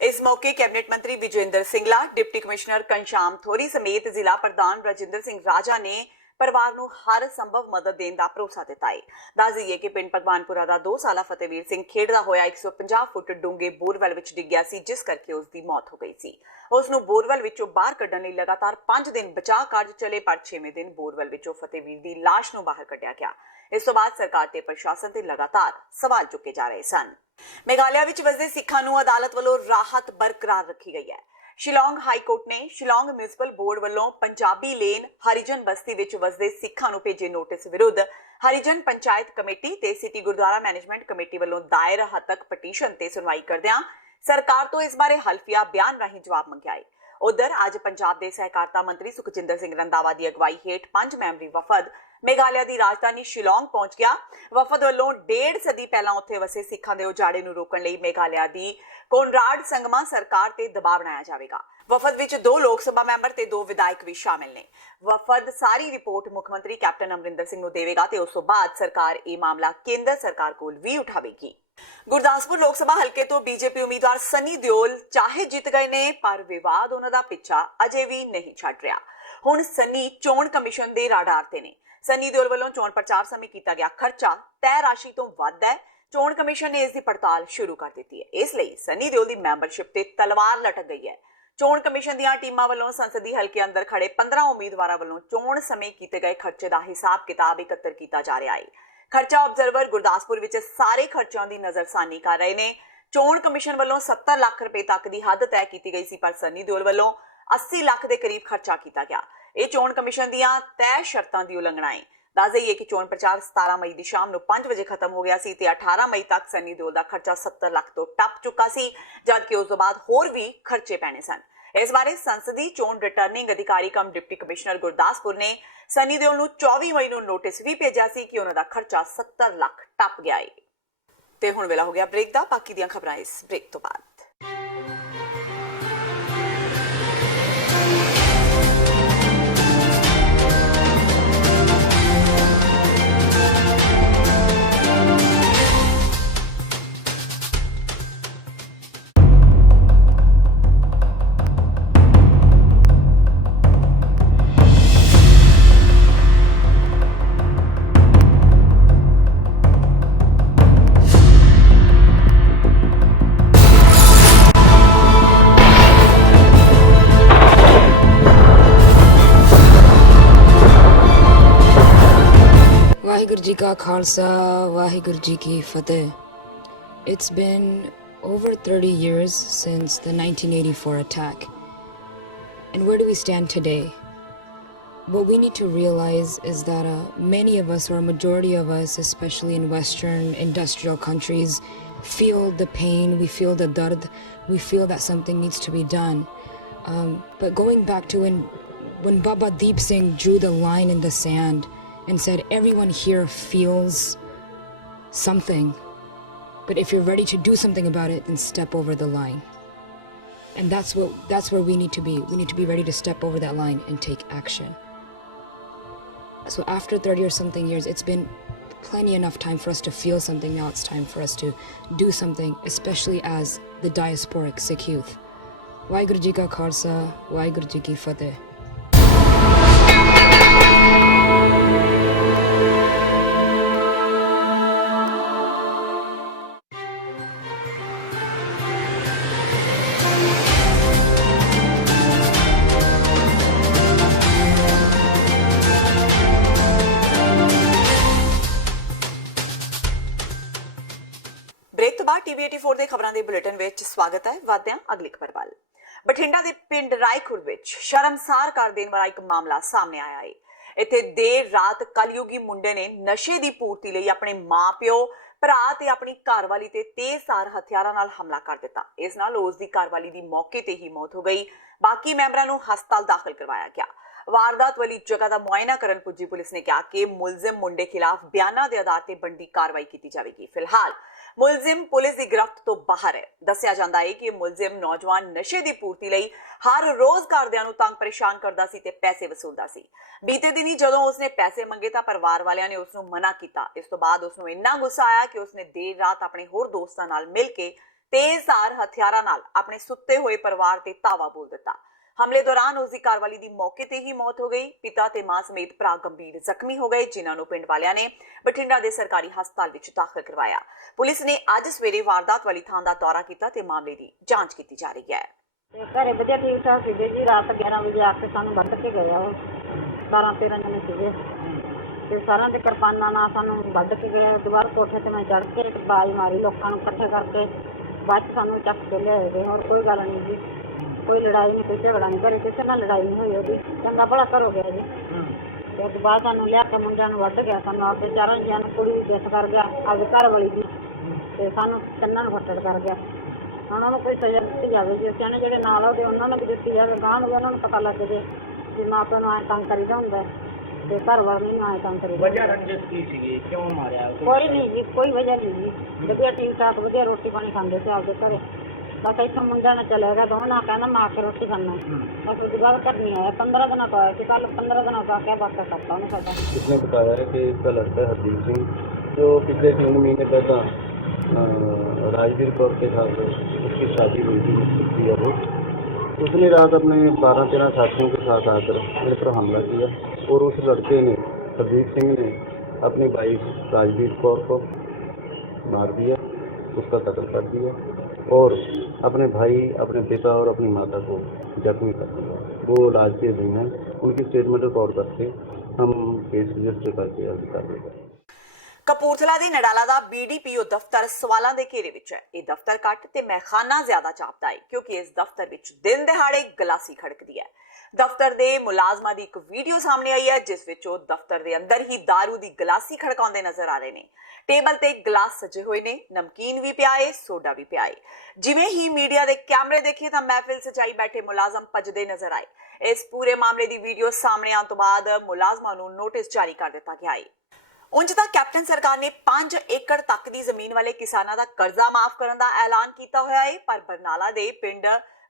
ਇਸ ਮੌਕੇ ਕੈਬਨਿਟ ਮੰਤਰੀ ਵਿਜੇਂਦਰ ਸਿੰਗਲਾ, ਡਿਪਟੀ ਕਮਿਸ਼ਨਰ ਘਨਸ਼ਾਮ ਥੋਰੀ ਸਮੇਤ ਜ਼ਿਲ੍ਹਾ ਪ੍ਰਧਾਨ ਰਾਜਿੰਦਰ ਸਿੰਘ ਰਾਜਾ ਨੇ ਪਰਿਵਾਰ ਨੂੰ ਹਰ ਸੰਭਵ ਮਦਦ ਦੇਣ ਦਾ ਭਰੋਸਾ ਦਿੱਤਾ ਹੈ। ਦੱਸ ਦਈਏ ਕਿ ਪਿੰਡ ਭਗਵਾਨਪੁਰਾ ਦਾ 2 ਸਾਲਾ ਫਤਿਹਵੀਰ ਸਿੰਘ ਖੇਡਦਾ ਹੋਇਆ 150 ਫੁੱਟ ਡੂੰਘੇ ਬੋਰਵੈਲ ਵਿੱਚ ਡਿੱਗਿਆ ਸੀ, ਜਿਸ ਕਰਕੇ ਉਸ ਦੀ ਮੌਤ ਹੋ ਗਈ ਸੀ। ਉਸ ਨੂੰ ਬੋਰਵੈਲ ਵਿੱਚੋਂ ਬਾਹਰ ਕੱਢਣ ਲਈ ਲਗਾਤਾਰ 5 ਦਿਨ ਬਚਾਅ ਕਾਰਜ ਚੱਲੇ, ਪਰ 6ਵੇਂ ਦਿਨ ਬੋਰਵੈਲ ਵਿੱਚੋਂ ਫਤਿਹਵੀਰ ਦੀ ਲਾਸ਼ ਨੂੰ ਬਾਹਰ ਕੱਢਿਆ ਗਿਆ। ਇਸ ਤੋਂ ਬਾਅਦ ਸਰਕਾਰ ਤੇ ਪ੍ਰਸ਼ਾਸਨ ਤੇ ਲਗਾਤਾਰ ਸਵਾਲ ਚੁੱਕੇ ਜਾ ਰਹੇ ਸਨ। ਮੇਘਾਲਿਆ ਵਿੱਚ ਵਸਦੇ ਸਿੱਖਾਂ ਨੂੰ ਅਦਾਲਤ ਵੱਲੋਂ ਰਾਹਤ ਬਰਕਰਾਰ ਰੱਖੀ ਗਈ ਹੈ। ਸ਼ਿਲੌਂਗ ਹਾਈ ਕੋਰਟ ਨੇ ਸ਼ਿਲੌਂਗ ਮਿਊਨਿਸਪਲ ਬੋਰਡ ਵੱਲੋਂ ਪੰਜਾਬੀ ਲੇਨ ਹਰੀਜਨ ਬਸਤੀ ਵਿੱਚ ਵਸਦੇ ਸਿੱਖਾਂ ਨੂੰ ਭੇਜੇ ਨੋਟਿਸ ਵਿਰੁੱਧ ਹਰੀਜਨ ਪੰਚਾਇਤ ਕਮੇਟੀ ਤੇ ਸਿਟੀ ਗੁਰਦੁਆਰਾ ਮੈਨੇਜਮੈਂਟ ਕਮੇਟੀ ਵੱਲੋਂ ਦਾਇਰ ਹੱਤਕ ਪਟੀਸ਼ਨ ਤੇ ਸੁਣਵਾਈ ਕਰਦਿਆਂ ਸਰਕਾਰ ਤੋਂ ਇਸ ਬਾਰੇ ਹਲਫੀਆ ਬਿਆਨ ਰਾਹੀਂ ਜਵਾਬ ਮੰਗਿਆ ਹੈ। ਉਧਰ ਅੱਜ ਪੰਜਾਬ ਦੇ ਸਹਿਕਾਰਤਾ ਮੰਤਰੀ ਸੁਖਜਿੰਦਰ ਸਿੰਘ ਰੰਧਾਵਾ ਦੀ ਅਗਵਾਈ ਹੇਠ 5 ਮੈਂਬਰੀ ਵਫਦ ਮੇਘਾਲਿਆ ਦੀ ਰਾਜਧਾਨੀ ਸ਼ਿਲੌਂਗ ਪਹੁੰਚ ਗਿਆ। ਵਫਦ ਵੱਲੋਂ 1.5 ਸਦੀ ਪਹਿਲਾਂ ਉੱਥੇ ਵਸੇ ਸਿੱਖਾਂ ਦੇ ਉਜਾੜੇ ਨੂੰ ਰੋਕਣ ਲਈ ਮੇਘਾਲਿਆ ਦੀ ਕੋਨਰਾਡ ਸੰਗਮਾ ਸਰਕਾਰ ਤੇ ਦਬਾਅ ਬਣਾਇਆ ਜਾਵੇਗਾ। ਵਫਦ ਵਿੱਚ 2 ਲੋਕ ਸਭਾ ਮੈਂਬਰ ਤੇ 2 ਵਿਧਾਇਕ ਵੀ ਸ਼ਾਮਿਲ ਨੇ। ਵਫਦ ਸਾਰੀ ਰਿਪੋਰਟ ਮੁੱਖ ਮੰਤਰੀ ਕੈਪਟਨ ਅਮਰਿੰਦਰ ਸਿੰਘ ਨੂੰ ਦੇਵੇਗਾ ਤੇ ਉਸ ਤੋਂ ਬਾਅਦ ਸਰਕਾਰ ਇਹ ਮਾਮਲਾ ਕੇਂਦਰ ਸਰਕਾਰ ਕੋਲ ਵੀ ਉਠਾਵੇਗੀ। ਗੁਰਦਾਸਪੁਰ ਲੋਕ ਸਭਾ ਹਲਕੇ ਤੋਂ ਬੀਜੇਪੀ ਉਮੀਦਵਾਰ ਸਨੀ ਦਿਓਲ ਚਾਹੇ ਜਿੱਤ ਗਏ ਨੇ, ਪਰ ਵਿਵਾਦ ਉਹਨਾਂ ਦਾ ਪਿੱਛਾ ਅਜੇ ਵੀ ਨਹੀਂ ਛੱਡ ਰਿਹਾ। ਹੁਣ ਸਨੀ ਚੋਣ ਕਮਿਸ਼ਨ ਦੇ ਰਾਡਾਰ ਤੇ ਨੇ। ਸਨੀ ਦਿਓਲ ਵੱਲੋਂ ਚੋਣ ਪ੍ਰਚਾਰ ਸਮੇਂ ਕੀਤਾ ਗਿਆ ਖਰਚਾ ਤੈਅ ਰਾਸ਼ੀ ਤੋਂ ਵੱਧ ਹੈ। ਚੋਣ ਕਮਿਸ਼ਨ ਨੇ ਇਸ ਦੀ ਪੜਤਾਲ ਸ਼ੁਰੂ ਕਰ ਦਿੱਤੀ ਹੈ। ਇਸ ਲਈ ਸਨੀ ਦਿਓਲ ਦੀ ਮੈਂਬਰਸ਼ਿਪ ਤੇ ਤਲਵਾਰ ਲਟਕ ਗਈ ਹੈ। ਚੋਣ ਕਮਿਸ਼ਨ ਦੀਆਂ ਟੀਮਾਂ ਵੱਲੋਂ ਸੰਸਦੀ ਹਲਕੇ ਅੰਦਰ ਖੜੇ 15 ਉਮੀਦਵਾਰਾਂ ਵੱਲੋਂ ਚੋਣ ਸਮੇਂ ਕੀਤੇ ਗਏ ਖਰਚੇ ਦਾ ਹਿਸਾਬ ਕਿਤਾਬ ਇਕੱਤਰ ਕੀਤਾ ਜਾ ਰਿਹਾ ਹੈ। ਖਰਚਾ ਆਬਜ਼ਰਵਰ ਗੁਰਦਾਸਪੁਰ ਵਿੱਚ ਸਾਰੇ ਖਰਚਿਆਂ ਦੀ ਨਜ਼ਰਸਾਨੀ ਕਰ ਰਹੇ ਨੇ। ਚੋਣ ਕਮਿਸ਼ਨ ਵੱਲੋਂ 70 ਲੱਖ ਰੁਪਏ ਤੱਕ ਦੀ ਹੱਦ ਤੈਅ ਕੀਤੀ ਗਈ ਸੀ, ਪਰ ਸਨੀ ਦਿਓਲ ਵੱਲੋਂ 80 ਲੱਖ ਦੇ ਕਰੀਬ ਖਰਚਾ ਕੀਤਾ ਗਿਆ। ਇਹ ਚੋਣ ਕਮਿਸ਼ਨ ਦੀਆਂ ਤੈਅ ਸ਼ਰਤਾਂ ਦੀ ਉਲੰਘਣਾ ਹੈ। ਦੱਸ ਦਈਏ ਕਿ ਚੋਣ ਪ੍ਰਚਾਰ 17 ਮਈ ਦੀ ਸ਼ਾਮ ਨੂੰ 5 ਵਜੇ ਖਤਮ ਹੋ ਗਿਆ ਸੀ ਤੇ 18 ਮਈ ਤੱਕ ਸਨੀ ਦਿਓਲ ਦਾ ਖਰਚਾ 70 ਲੱਖ ਤੋਂ ਟੱਪ ਚੁੱਕਾ ਸੀ, ਜਦਕਿ ਉਸ ਤੋਂ ਬਾਅਦ ਹੋਰ ਵੀ ਖਰਚੇ ਪੈਣੇ ਸਨ। ਇਸ ਬਾਰੇ ਸੰਸਦੀ ਚੋਣ ਰਿਟਰਨਿੰਗ ਅਧਿਕਾਰੀ ਕਮ ਡਿਪਟੀ ਕਮਿਸ਼ਨਰ ਗੁਰਦਾਸਪੁਰ ਨੇ ਸਨੀ ਦਿਓਲ ਨੂੰ 24 ਮਈ ਨੂੰ ਨੋਟਿਸ ਵੀ ਭੇਜਿਆ ਸੀ ਕਿ ਉਹਨਾਂ ਦਾ ਖਰਚਾ 70 ਲੱਖ ਟੱਪ ਗਿਆ ਹੈ। ਤੇ ਹੁਣ ਵੇਲਾ ਹੋ ਗਿਆ ਬ੍ਰੇਕ ਦਾ। ਬਾਕੀ ਦੀਆਂ ਖਬਰਾਂ ਇਸ ਬ੍ਰੇਕ ਤੋਂ ਬਾਅਦ। ਵਾਹਿਗੁਰੂ ਜੀ ਕਾ ਖਾਲਸਾ ਵਾਹਿਗੁਰੂ ਜੀ ਕੀ ਫਤਿਹ। It's been over 30 years since the 1984 attack. And where do we stand today? What we need to realize is that many of us, or a majority of us, especially in Western industrial countries, feel the pain, we feel the dard, we feel that something needs to be done. But going back to when Baba Deep Singh drew the line in the sand and said everyone here feels something, but if you're ready to do something about it, then step over the line. And that's where we need to be. We need to be ready to step over that line and take action. So after 30 or something years, it's been plenty enough time for us to feel something. Now it's time for us to do something, especially as the diasporic Sikh youth. Waheguru Ji Ka Khalsa, Waheguru Ji Ki Fateh. Break ਤੋਂ ਬਾਅਦ TV 84 ਦੇ ਖਬਰਾਂ ਦੇ bulletin ਵਿੱਚ ਸਵਾਗਤ ਹੈ। ਵਧਦੇ ਹਾਂ ਅਗਲੀ ਖਬਰ ਵੱਲ। ਬਠਿੰਡਾ ਦੇ ਪਿੰਡ ਰਾਏਖੁਰ ਵਿੱਚ ਸ਼ਰਮਸਾਰ ਕਰ ਦੇਣ ਵਾਲਾ ਇੱਕ ਮਾਮਲਾ ਸਾਹਮਣੇ ਆਇਆ ਹੈ। ਇੱਥੇ ਦੇਰ ਰਾਤ ਕਲਯੁਗੀ ਮੁੰਡੇ ਨੇ ਨਸ਼ੇ ਦੀ ਪੂਰਤੀ ਲਈ ਆਪਣੇ ਮਾਂ-ਪਿਓ, ਭਰਾ ਤੇ ਆਪਣੀ ਘਰਵਾਲੀ ਤੇ ਤੇਜ਼ਧਾਰ ਹਥਿਆਰਾਂ ਨਾਲ ਹਮਲਾ ਕਰ ਦਿੱਤਾ। ਇਸ ਨਾਲ ਉਸ ਦੀ ਘਰਵਾਲੀ ਦੀ ਮੌਕੇ ਤੇ ਹੀ ਮੌਤ ਹੋ ਗਈ। ਬਾਕੀ ਮੈਂਬਰਾਂ ਨੂੰ ਹਸਪਤਾਲ ਦਾਖਲ ਕਰਵਾਇਆ ਗਿਆ। ਵਾਰਦਾਤ ਵਾਲੀ ਜਗ੍ਹਾ ਦਾ ਮੁਆਇਨਾ ਕਰਨ ਪੁੱਜੀ ਪੁਲਿਸ ਨੇ ਕਿਹਾ ਕਿ ਮੁਲਜ਼ਮ ਮੁੰਡੇ ਖਿਲਾਫ ਬਿਆਨਾਂ ਦੇ ਆਧਾਰ ਤੇ ਬਣਦੀ ਕਾਰਵਾਈ ਕੀਤੀ ਜਾਵੇਗੀ। ਫਿਲਹਾਲ ਮੁਲਜ਼ਮ ਪੁਲਿਸ ਦੀ ਗ੍ਰਿਫਤ ਤੋਂ ਬਾਹਰ ਹੈ। ਦੱਸਿਆ ਜਾਂਦਾ ਹੈ ਕਿ ਮੁਲਜ਼ਮ ਨੌਜਵਾਨ ਨਸ਼ੇ ਦੀ ਪੂਰਤੀ ਲਈ ਹਰ ਰੋਜ਼ ਘਰਦਿਆਂ ਨੂੰ ਤੰਗ ਪਰੇਸ਼ਾਨ ਕਰਦਾ ਸੀ ਤੇ ਪੈਸੇ ਵਸੂਲਦਾ ਸੀ। ਬੀਤੇ ਦਿਨੀ ਜਦੋਂ ਉਸਨੇ ਪੈਸੇ ਮੰਗੇ ਤਾਂ ਪਰਿਵਾਰ ਵਾਲਿਆਂ ਨੇ ਉਸ ਨੂੰ ਮਨਾ ਕੀਤਾ। ਇਸ ਤੋਂ ਬਾਅਦ ਉਸ ਨੂੰ ਇੰਨਾ ਗੁੱਸਾ ਆਇਆ ਕਿ ਉਸਨੇ ਦੇਰ ਰਾਤ ਆਪਣੇ ਹੋਰ ਦੋਸਤਾਂ ਨਾਲ ਮਿਲ ਕੇ ਤੇਜ਼ਧਾਰ ਹਥਿਆਰਾਂ ਨਾਲ ਆਪਣੇ ਸੁੱਤੇ ਹੋਏ ਪਰਿਵਾਰ ਤੇ ਧਾਵਾ ਬੋਲ ਦਿੱਤਾ। ਹਮਲੇ ਦੌਰਾਨ ਉਸ ਦੀ ਘਰਵਾਲੀ ਦੀ ਮੌਕੇ ਤੇ ਹੀ ਮੌਤ ਹੋ ਗਈ। ਪਿਤਾ ਤੇ ਮਾਂ ਸਮੇਤ ਭਰਾ ਗੰਭੀਰ ਜ਼ਖਮੀ ਹੋ ਗਏ, ਜਿਨ੍ਹਾਂ ਨੂੰ ਪਿੰਡ ਵਾਲਿਆਂ ਨੇ ਬਠਿੰਡਾ ਦੇ ਸਰਕਾਰੀ ਹਸਪਤਾਲ ਵਿੱਚ ਦਾਖਲ ਕਰਵਾਇਆ। ਪੁਲਿਸ ਨੇ ਅੱਜ ਸਵੇਰੇ ਵਾਰਦਾਤ ਵਾਲੀ ਥਾਂ ਦਾ ਦੌਰਾ ਕੀਤਾ ਤੇ ਮਾਮਲੇ ਦੀ ਜਾਂਚ ਕੀਤੀ ਜਾ ਰਹੀ ਹੈ। ਘਰੇ ਵਧੀਆ ਠੀਕ ਠਾਕ ਸੀਗੇ ਜੀ। ਰਾਤ 11 ਵਜੇ ਆ ਕੇ ਸਾਨੂੰ ਵੱਢ ਕੇ ਗਏ ਆ। 12-13 ਜਣੇ ਸੀਗੇ ਤੇ ਸਾਰਿਆਂ ਦੇ ਕਿਰਪਾਨਾਂ ਨਾਲ ਸਾਨੂੰ ਵੱਢ ਕੇ ਗਏ। ਦੁਬਾਰਾ ਕੋਠੇ ਤੇ ਮੈਂ ਚੜ੍ਹ ਕੇ ਬਾਜ਼ ਮਾਰੀ ਲੋਕਾਂ ਨੂੰ ਇਕੱਠੇ ਕਰਕੇ, ਬਾਅਦ 'ਚ ਸਾਨੂੰ ਚੱਕ ਕੇ ਲਿਆਏ ਗਏ। ਹੋਰ ਕੋਈ ਗੱਲ ਨਹੀਂ ਜੀ, ਕੋਈ ਲੜਾਈ ਨਹੀਂ, ਕੋਈ ਝਗੜਾ ਨਹੀਂ, ਘਰੇ ਕਿਸੇ ਨਾਲ ਲੜਾਈ ਨਹੀਂ ਹੋਈ ਉਹਦੀ, ਚੰਗਾ ਭਲਾ ਘਰ ਹੋ ਗਿਆ ਜੀ। ਤੇ ਉਸ ਤੋਂ ਬਾਅਦ ਸਾਨੂੰ ਲਿਆ ਕੇ ਮੁੰਡਿਆਂ ਨੂੰ ਵੱਢ ਗਿਆ, ਸਾਨੂੰ ਆਪਦੇ ਚਾਰਾਂ ਜੀਆਂ ਨੂੰ, ਕੁੜੀ ਵੀ ਕਿਸ ਕਰ ਗਿਆ, ਆਪਦੇ ਘਰ ਵਾਲੀ ਦੀ, ਤੇ ਸਾਨੂੰ ਤਿੰਨਾਂ ਨੂੰ ਫੱਟੜ ਕਰ ਗਿਆ। ਉਹਨਾਂ ਨੂੰ ਕੋਈ ਸਜ਼ਾ ਦਿੱਤੀ ਜਾਵੇ ਜੀ, ਅਸੀਂ ਜਿਹੜੇ ਨਾਲ ਉਹਦੇ ਉਹਨਾਂ ਨੂੰ ਵੀ ਦਿੱਤੀ ਜਾਵੇ, ਗਾਂਹ ਨੂੰ ਵੀ ਉਹਨਾਂ ਨੂੰ ਪਤਾ ਲੱਗ ਜੇ ਵੀ ਮਾਂ ਪਿਓ ਨੂੰ ਐਂ ਤੰਗ ਕਰੀਦਾ ਹੁੰਦਾ ਤੇ ਘਰ ਵਾਲੇ ਨੂੰ ਐਂ ਤੰਗ ਕਰੀਦਾ। ਵਜ੍ਹਾ ਰੰਜਿਸ਼ ਕੀ ਸੀਗੀ, ਕਿਉਂ ਮਾਰਿਆ? ਕੋਈ ਨਹੀਂ ਜੀ, ਕੋਈ ਵਜ੍ਹਾ ਨਹੀਂ ਜੀ, ਵਧੀਆ ਠੀਕ ਠਾਕ ਵਧੀਆ ਰੋਟੀ ਪਾਣੀ ਖਾਂਦੇ ਸੀ ਆਪਦੇ ਘਰੇ। ਬਸ ਇੱਥੋਂ ਮੁੰਡਿਆਂ ਨੇ ਚਲੇ ਗਿਆ, ਦੋਵਾਂ ਨਾਲ ਕਹਿੰਦਾ ਮੈਂ ਆ ਕੇ ਰੋਟੀ ਖਾਣਾ, ਬਸ ਉਹਦੀ ਬਾਅਦ ਘਰ ਨਹੀਂ ਆਇਆ। 15 ਦਿਨਾਂ ਤੋਂ ਆਇਆ ਸੀ, ਕੱਲ 15 ਦਿਨਾਂ ਤੋਂ ਆ ਕੇ ਵਾਪਸ ਕਰਤਾ ਉਹਨੇ ਸਾਡਾ। इसने बताया है कि इसका लड़का हरदीप सिंह जो पिछले 3 महीने पहला राजवीर कौर के साथ उसकी शादी हुई थी है वो, उसने रात अपने 12-13 साथियों के साथ आकर मेरे पर हमला किया और उस लड़के ने हरदीप सिंह ने अपनी वाइफ राजवीर कौर को मार दिया, उसका कत्ल कर दिया और अपने भाई, अपने पिता और अपनी माता को जख्मी कर दिया। वो इलाज के अधीन है, उनकी स्टेटमेंट रिकॉर्ड करके हम केस रजिस्टर करके आगे कर देंगे। ਕਪੂਰਥਲਾ ਦੇ ਨਡਾਲਾ ਦਾ BDPO ਦਫ਼ਤਰ ਸਵਾਲਾਂ ਦੇ ਘੇਰੇ ਵਿੱਚ ਹੈ। ਇਹ ਦਫ਼ਤਰ ਘੱਟ ਤੇ ਮਹਿਖਾਨਾ ਜ਼ਿਆਦਾ ਚਾਪਦਾ ਹੈ ਕਿਉਂਕਿ ਇਸ ਦਫ਼ਤਰ ਵਿੱਚ ਦਿਨ ਦਿਹਾੜੇ ਗਲਾਸੀ ਖੜਕਦੀ ਹੈ। ਦਫ਼ਤਰ ਦੇ ਮੁਲਾਜ਼ਮਾਂ ਦੀ ਇੱਕ ਵੀਡੀਓ ਸਾਹਮਣੇ ਆਈ ਹੈ ਜਿਸ ਵਿੱਚ ਉਹ ਦਫ਼ਤਰ ਦੇ ਅੰਦਰ ਹੀ ਦਾਰੂ ਦੀ ਗਲਾਸੀ ਖੜਕਾਉਂਦੇ ਨਜ਼ਰ ਆ ਰਹੇ ਨੇ। ਟੇਬਲ ਤੇ ਗਲਾਸ ਸਜੇ ਹੋਏ ਨੇ, ਨਮਕੀਨ ਵੀ ਪਿਆ ਏ, ਸੋਡਾ ਵੀ ਪਿਆ ਏ। ਜਿਵੇਂ ਹੀ ਮੀਡੀਆ ਦੇ ਕੈਮਰੇ ਦੇਖੇ ਤਾਂ ਮਹਿਫਿਲ ਸਜਾਈ ਬੈਠੇ ਮੁਲਾਜ਼ਮ ਭੱਜਦੇ ਨਜ਼ਰ ਆਏ। ਇਸ ਪੂਰੇ ਮਾਮਲੇ ਦੀ ਵੀਡੀਓ ਸਾਹਮਣੇ ਆਉਣ ਤੋਂ ਬਾਅਦ ਮੁਲਾਜ਼ਮਾਂ ਨੂੰ ਨੋਟਿਸ ਜਾਰੀ ਕਰ ਦਿੱਤਾ ਗਿਆ ਹੈ। ਉਂਝ ਤਾਂ ਕੈਪਟਨ ਸਰਕਾਰ ਨੇ 5 ਏਕੜ ਤੱਕ ਦੀ ਜ਼ਮੀਨ ਵਾਲੇ ਕਿਸਾਨਾਂ ਦਾ ਕਰਜ਼ਾ ਮਾਫ ਕਰਨ ਦਾ ਐਲਾਨ ਕੀਤਾ ਹੋਇਆ ਹੈ, ਪਰ ਬਰਨਾਲਾ ਦੇ ਪਿੰਡ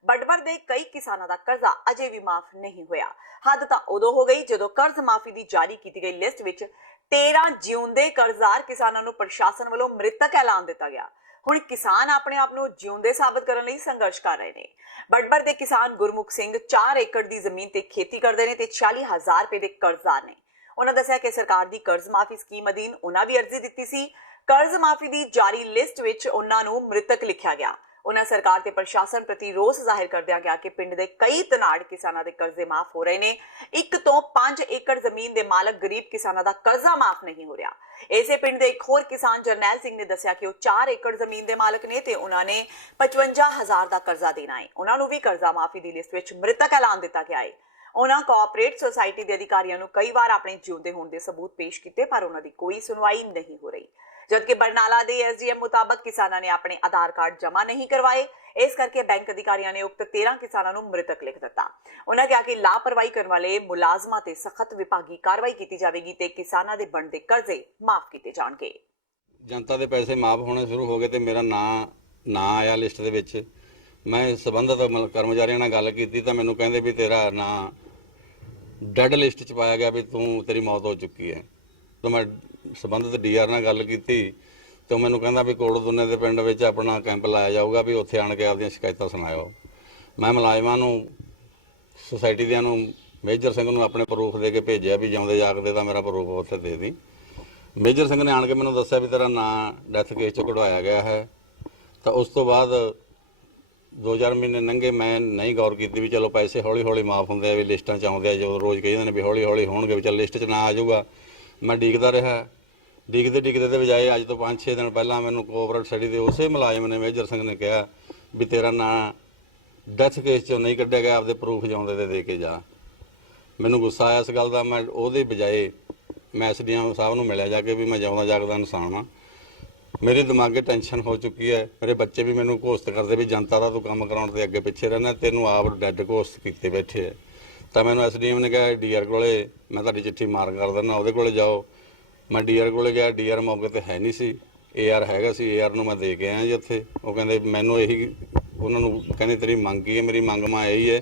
ਬਟਵਰ ਦੇ ਕਈ ਕਿਸਾਨਾਂ ਦਾ ਕਰਜ਼ਾ ਅਜੇ ਵੀ ਮਾਫ ਨਹੀਂ ਹੋਇਆ। ਹੱਦ ਤਾਂ ਉਦੋਂ ਹੋ ਗਈ ਜਦੋਂ ਕਰਜ਼ ਮਾਫੀ ਦੀ ਜਾਰੀ ਕੀਤੀ ਗਈ ਲਿਸਟ ਵਿੱਚ 13 ਜਿਉਂਦੇ ਕਰਜ਼ਾਰ ਕਿਸਾਨਾਂ ਨੂੰ ਪ੍ਰਸ਼ਾਸਨ ਵੱਲੋਂ ਮ੍ਰਿਤਕ ਐਲਾਨ ਦਿੱਤਾ ਗਿਆ। ਹੁਣ ਕਿਸਾਨ ਆਪਣੇ ਆਪ ਨੂੰ ਜਿਉਂਦੇ ਸਾਬਤ ਕਰਨ ਲਈ ਸੰਘਰਸ਼ ਕਰ ਰਹੇ ਨੇ। ਬਟਵਰ ਦੇ ਕਿਸਾਨ ਗੁਰਮੁਖ ਸਿੰਘ 4 ਏਕੜ ਦੀ ਜ਼ਮੀਨ ਤੇ ਖੇਤੀ ਕਰਦੇ ਨੇ ਤੇ 40,000 ਰੁਪਏ ਦੇ ਕਰਜ਼ਾਰ ਨੇ। ਉਹਨਾਂ ਦੱਸਿਆ ਕਿ ਸਰਕਾਰ ਦੀ ਕਰਜ਼ ਮਾਫੀ ਸਕੀਮ ਅਧੀਨ ਉਹਨਾਂ ਵੀ ਅਰਜ਼ੀ ਦਿੱਤੀ ਸੀ। ਕਰਜ਼ ਮਾਫੀ ਦੀ ਜਾਰੀ ਲਿਸਟ ਵਿੱਚ ਉਹਨਾਂ ਨੂੰ ਮ੍ਰਿਤਕ ਲਿਖਿਆ ਗਿਆ। ਉਹਨਾਂ ਸਰਕਾਰ ਤੇ ਪ੍ਰਸ਼ਾਸਨ ਪ੍ਰਤੀ ਰੋਸ ਜ਼ਾਹਿਰ ਕਰਦਿਆਂ ਗਿਆ ਕਿ ਪਿੰਡ ਦੇ ਕਈ ਤਨਾੜ ਕਿਸਾਨਾਂ ਦੇ ਕਰਜ਼ੇ ਮਾਫ ਹੋ ਰਹੇ ਨੇ। 1 ਤੋਂ 5 ਏਕੜ ਜ਼ਮੀਨ ਦੇ ਮਾਲਕ ਗਰੀਬ ਕਿਸਾਨਾਂ ਦਾ ਕਰਜ਼ਾ ਮਾਫ ਨਹੀਂ ਹੋ ਰਿਹਾ। ਇਸੇ ਪਿੰਡ ਦੇ ਇੱਕ ਹੋਰ ਕਿਸਾਨ ਜਰਨੈਲ ਸਿੰਘ ਨੇ ਦੱਸਿਆ ਕਿ ਉਹ 4 ਏਕੜ ਜ਼ਮੀਨ ਦੇ ਮਾਲਕ ਨੇ ਤੇ ਉਹਨਾਂ ਨੇ 55,000 ਦਾ ਕਰਜ਼ਾ ਦੇਣਾ ਹੈ। ਉਹਨਾਂ ਨੂੰ ਵੀ ਕਰਜ਼ਾ ਮਾਫੀ ਦੀ ਲਿਸਟ ਵਿੱਚ ਮ੍ਰਿਤਕ ਐਲਾਨ ਦਿੱਤਾ ਗਿਆ ਹੈ। ਉਹਨਾਂ ਕੋਆਪਰੇਟ ਸੁਸਾਇਟੀ ਦੇ ਅਧਿਕਾਰੀਆਂ ਨੂੰ ਕਈ ਵਾਰ ਆਪਣੇ ਜਿਉਂਦੇ ਹੋਣ ਦੇ ਸਬੂਤ ਪੇਸ਼ ਕੀਤੇ ਪਰ ਉਹਨਾਂ ਦੀ ਕੋਈ ਸੁਣਵਾਈ ਨਹੀਂ ਹੋ ਰਹੀ। ਜਦਕਿ ਬਰਨਾਲਾ ਦੇ SDM ਮੁਤਾਬਕ ਕਿਸਾਨਾਂ ਨੇ ਆਪਣੇ ਆਧਾਰ ਕਾਰਡ ਜਮ੍ਹਾਂ ਨਹੀਂ ਕਰਵਾਏ, ਇਸ ਕਰਕੇ ਬੈਂਕ ਅਧਿਕਾਰੀਆਂ ਨੇ ਉਕਤ 13 ਕਿਸਾਨਾਂ ਨੂੰ ਮ੍ਰਿਤਕ ਲਿਖ ਦਿੱਤਾ। ਉਹਨਾਂ ਕਿਹਾ ਕਿ ਲਾਪਰਵਾਹੀ ਕਰਨ ਵਾਲੇ ਮੁਲਾਜ਼ਮਾਂ ਤੇ ਸਖਤ ਵਿਭਾਗੀ ਕਾਰਵਾਈ ਕੀਤੀ ਜਾਵੇਗੀ ਤੇ ਕਿਸਾਨਾਂ ਦੇ ਬਣਦੇ ਕਰਜ਼ੇ ਮਾਫ ਕੀਤੇ ਜਾਣਗੇ। ਜਨਤਾ ਦੇ ਪੈਸੇ ਮਾਫ ਹੋਣੇ ਸ਼ੁਰੂ ਹੋ ਗਏ ਤੇ ਮੇਰਾ ਨਾਂ ਆਇਆ ਲਿਸਟ ਦੇ ਵਿੱਚ। ਮੈਂ ਸੰਬੰਧਿਤ ਕਰਮਚਾਰੀਆਂ ਨਾਲ ਗੱਲ ਕੀਤੀ ਤਾਂ ਮੈਨੂੰ ਕਹਿੰਦੇ ਵੀ ਤੇਰਾ ਨਾਂ ਡੈਡ ਲਿਸਟ 'ਚ ਪਾਇਆ ਗਿਆ, ਵੀ ਤੇਰੀ ਮੌਤ ਹੋ ਚੁੱਕੀ ਹੈ। ਤਾਂ ਮੈਂ ਸੰਬੰਧਿਤ DR ਨਾਲ ਗੱਲ ਕੀਤੀ ਤੇ ਉਹ ਮੈਨੂੰ ਕਹਿੰਦਾ ਵੀ ਕੋੜਦੁੰਨੇ ਦੇ ਪਿੰਡ ਵਿੱਚ ਆਪਣਾ ਕੈਂਪ ਲਾਇਆ ਜਾਊਗਾ, ਵੀ ਉੱਥੇ ਆਣ ਕੇ ਆਪਦੀਆਂ ਸ਼ਿਕਾਇਤਾਂ ਸੁਣਾਇਓ। ਮੈਂ ਮੁਲਾਜ਼ਮਾਂ ਨੂੰ ਸੁਸਾਇਟੀ ਦਿਆਂ ਨੂੰ ਮੇਜਰ ਸਿੰਘ ਨੂੰ ਆਪਣੇ ਪ੍ਰੂਫ ਦੇ ਕੇ ਭੇਜਿਆ ਵੀ ਜਿਉਂਦੇ ਜਾਗਦੇ ਤਾਂ ਮੇਰਾ ਪ੍ਰੂਫ ਉੱਥੇ ਦੇ ਦੀ। ਮੇਜਰ ਸਿੰਘ ਨੇ ਆਣ ਕੇ ਮੈਨੂੰ ਦੱਸਿਆ ਵੀ ਤੇਰਾ ਨਾਂ ਡੈਥ ਕੇਸ 'ਚ ਕਢਵਾਇਆ ਗਿਆ ਹੈ। ਤਾਂ ਉਸ ਤੋਂ ਬਾਅਦ 2-4 ਮਹੀਨੇ ਲੰਘੇ, ਮੈਂ ਨਹੀਂ ਗੌਰ ਕੀਤੀ ਵੀ ਚਲੋ ਪੈਸੇ ਹੌਲੀ ਹੌਲੀ ਮਾਫ ਹੁੰਦੇ ਆ, ਵੀ ਲਿਸਟਾਂ 'ਚ ਆਉਂਦੇ ਆ, ਜਦੋਂ ਰੋਜ਼ ਕਹਿੰਦੇ ਨੇ ਵੀ ਹੌਲੀ ਹੌਲੀ ਹੋਣਗੇ, ਵੀ ਚੱਲ ਲਿਸਟ 'ਚ ਨਾ ਆ ਜਾਊਗਾ। ਮੈਂ ਡੀਕਦਾ ਰਿਹਾ, ਡੀਕਦੇ ਦੇ ਬਜਾਏ ਅੱਜ ਤੋਂ 5-6 ਦਿਨ ਪਹਿਲਾਂ ਮੈਨੂੰ ਕੋਆਪਰੇਟ ਸਟੱਡੀ ਦੇ ਉਸੇ ਮੁਲਾਜ਼ਮ ਨੇ ਮੇਜਰ ਸਿੰਘ ਨੇ ਕਿਹਾ ਵੀ ਤੇਰਾ ਨਾਂ ਡੈਥ ਕੇਸ 'ਚੋਂ ਨਹੀਂ ਕੱਢਿਆ ਗਿਆ, ਆਪਦੇ ਪ੍ਰੂਫ ਜਿਉਂਦੇ ਤੇ ਦੇ ਕੇ ਜਾ। ਮੈਨੂੰ ਗੁੱਸਾ ਆਇਆ ਇਸ ਗੱਲ ਦਾ। ਮੈਂ ਉਹਦੇ ਬਜਾਏ ਮੈਂ SDM ਸਾਹਿਬ ਨੂੰ ਮਿਲਿਆ ਜਾ ਕੇ ਵੀ ਮੈਂ ਜਿਉਂਦਾ ਜਾਗਦਾ ਇਨਸਾਨ ਹਾਂ। ਮੇਰੇ ਦਿਮਾਗੇ ਟੈਨਸ਼ਨ ਹੋ ਚੁੱਕੀ ਹੈ। ਮੇਰੇ ਬੱਚੇ ਵੀ ਮੈਨੂੰ ਘੋਸ਼ਿਤ ਕਰਦੇ ਵੀ ਜਨਤਾ ਦਾ ਤੂੰ ਕੰਮ ਕਰਾਉਣ ਤੇ ਅੱਗੇ ਪਿੱਛੇ ਰਹਿਣਾ, ਤੈਨੂੰ ਆਪ ਡੈਡ ਘੋਸ਼ਿਤ ਕੀਤੇ ਬੈਠੇ ਹੈ। ਤਾਂ ਮੈਨੂੰ SDM ਨੇ ਕਿਹਾ DR ਕੋਲੇ ਮੈਂ ਤੁਹਾਡੀ ਚਿੱਠੀ ਮਾਰ ਕਰ ਦਿੰਦਾ, ਉਹਦੇ ਕੋਲੇ ਜਾਓ। ਮੈਂ DR ਕੋਲੇ ਗਿਆ, DR ਮੌਕੇ ਤੇ ਹੈ ਨਹੀਂ ਸੀ, AR ਹੈਗਾ ਸੀ। AR ਨੂੰ ਮੈਂ ਦੇ ਕੇ ਆਇਆ ਜੀ ਉੱਥੇ। ਉਹ ਕਹਿੰਦੇ ਮੈਨੂੰ ਇਹੀ, ਉਹਨਾਂ ਨੂੰ ਕਹਿੰਦੇ ਤੇਰੀ ਮੰਗ ਕੀ ਹੈ? ਮੇਰੀ ਮੰਗ ਮੈਂ ਇਹੀ ਹੈ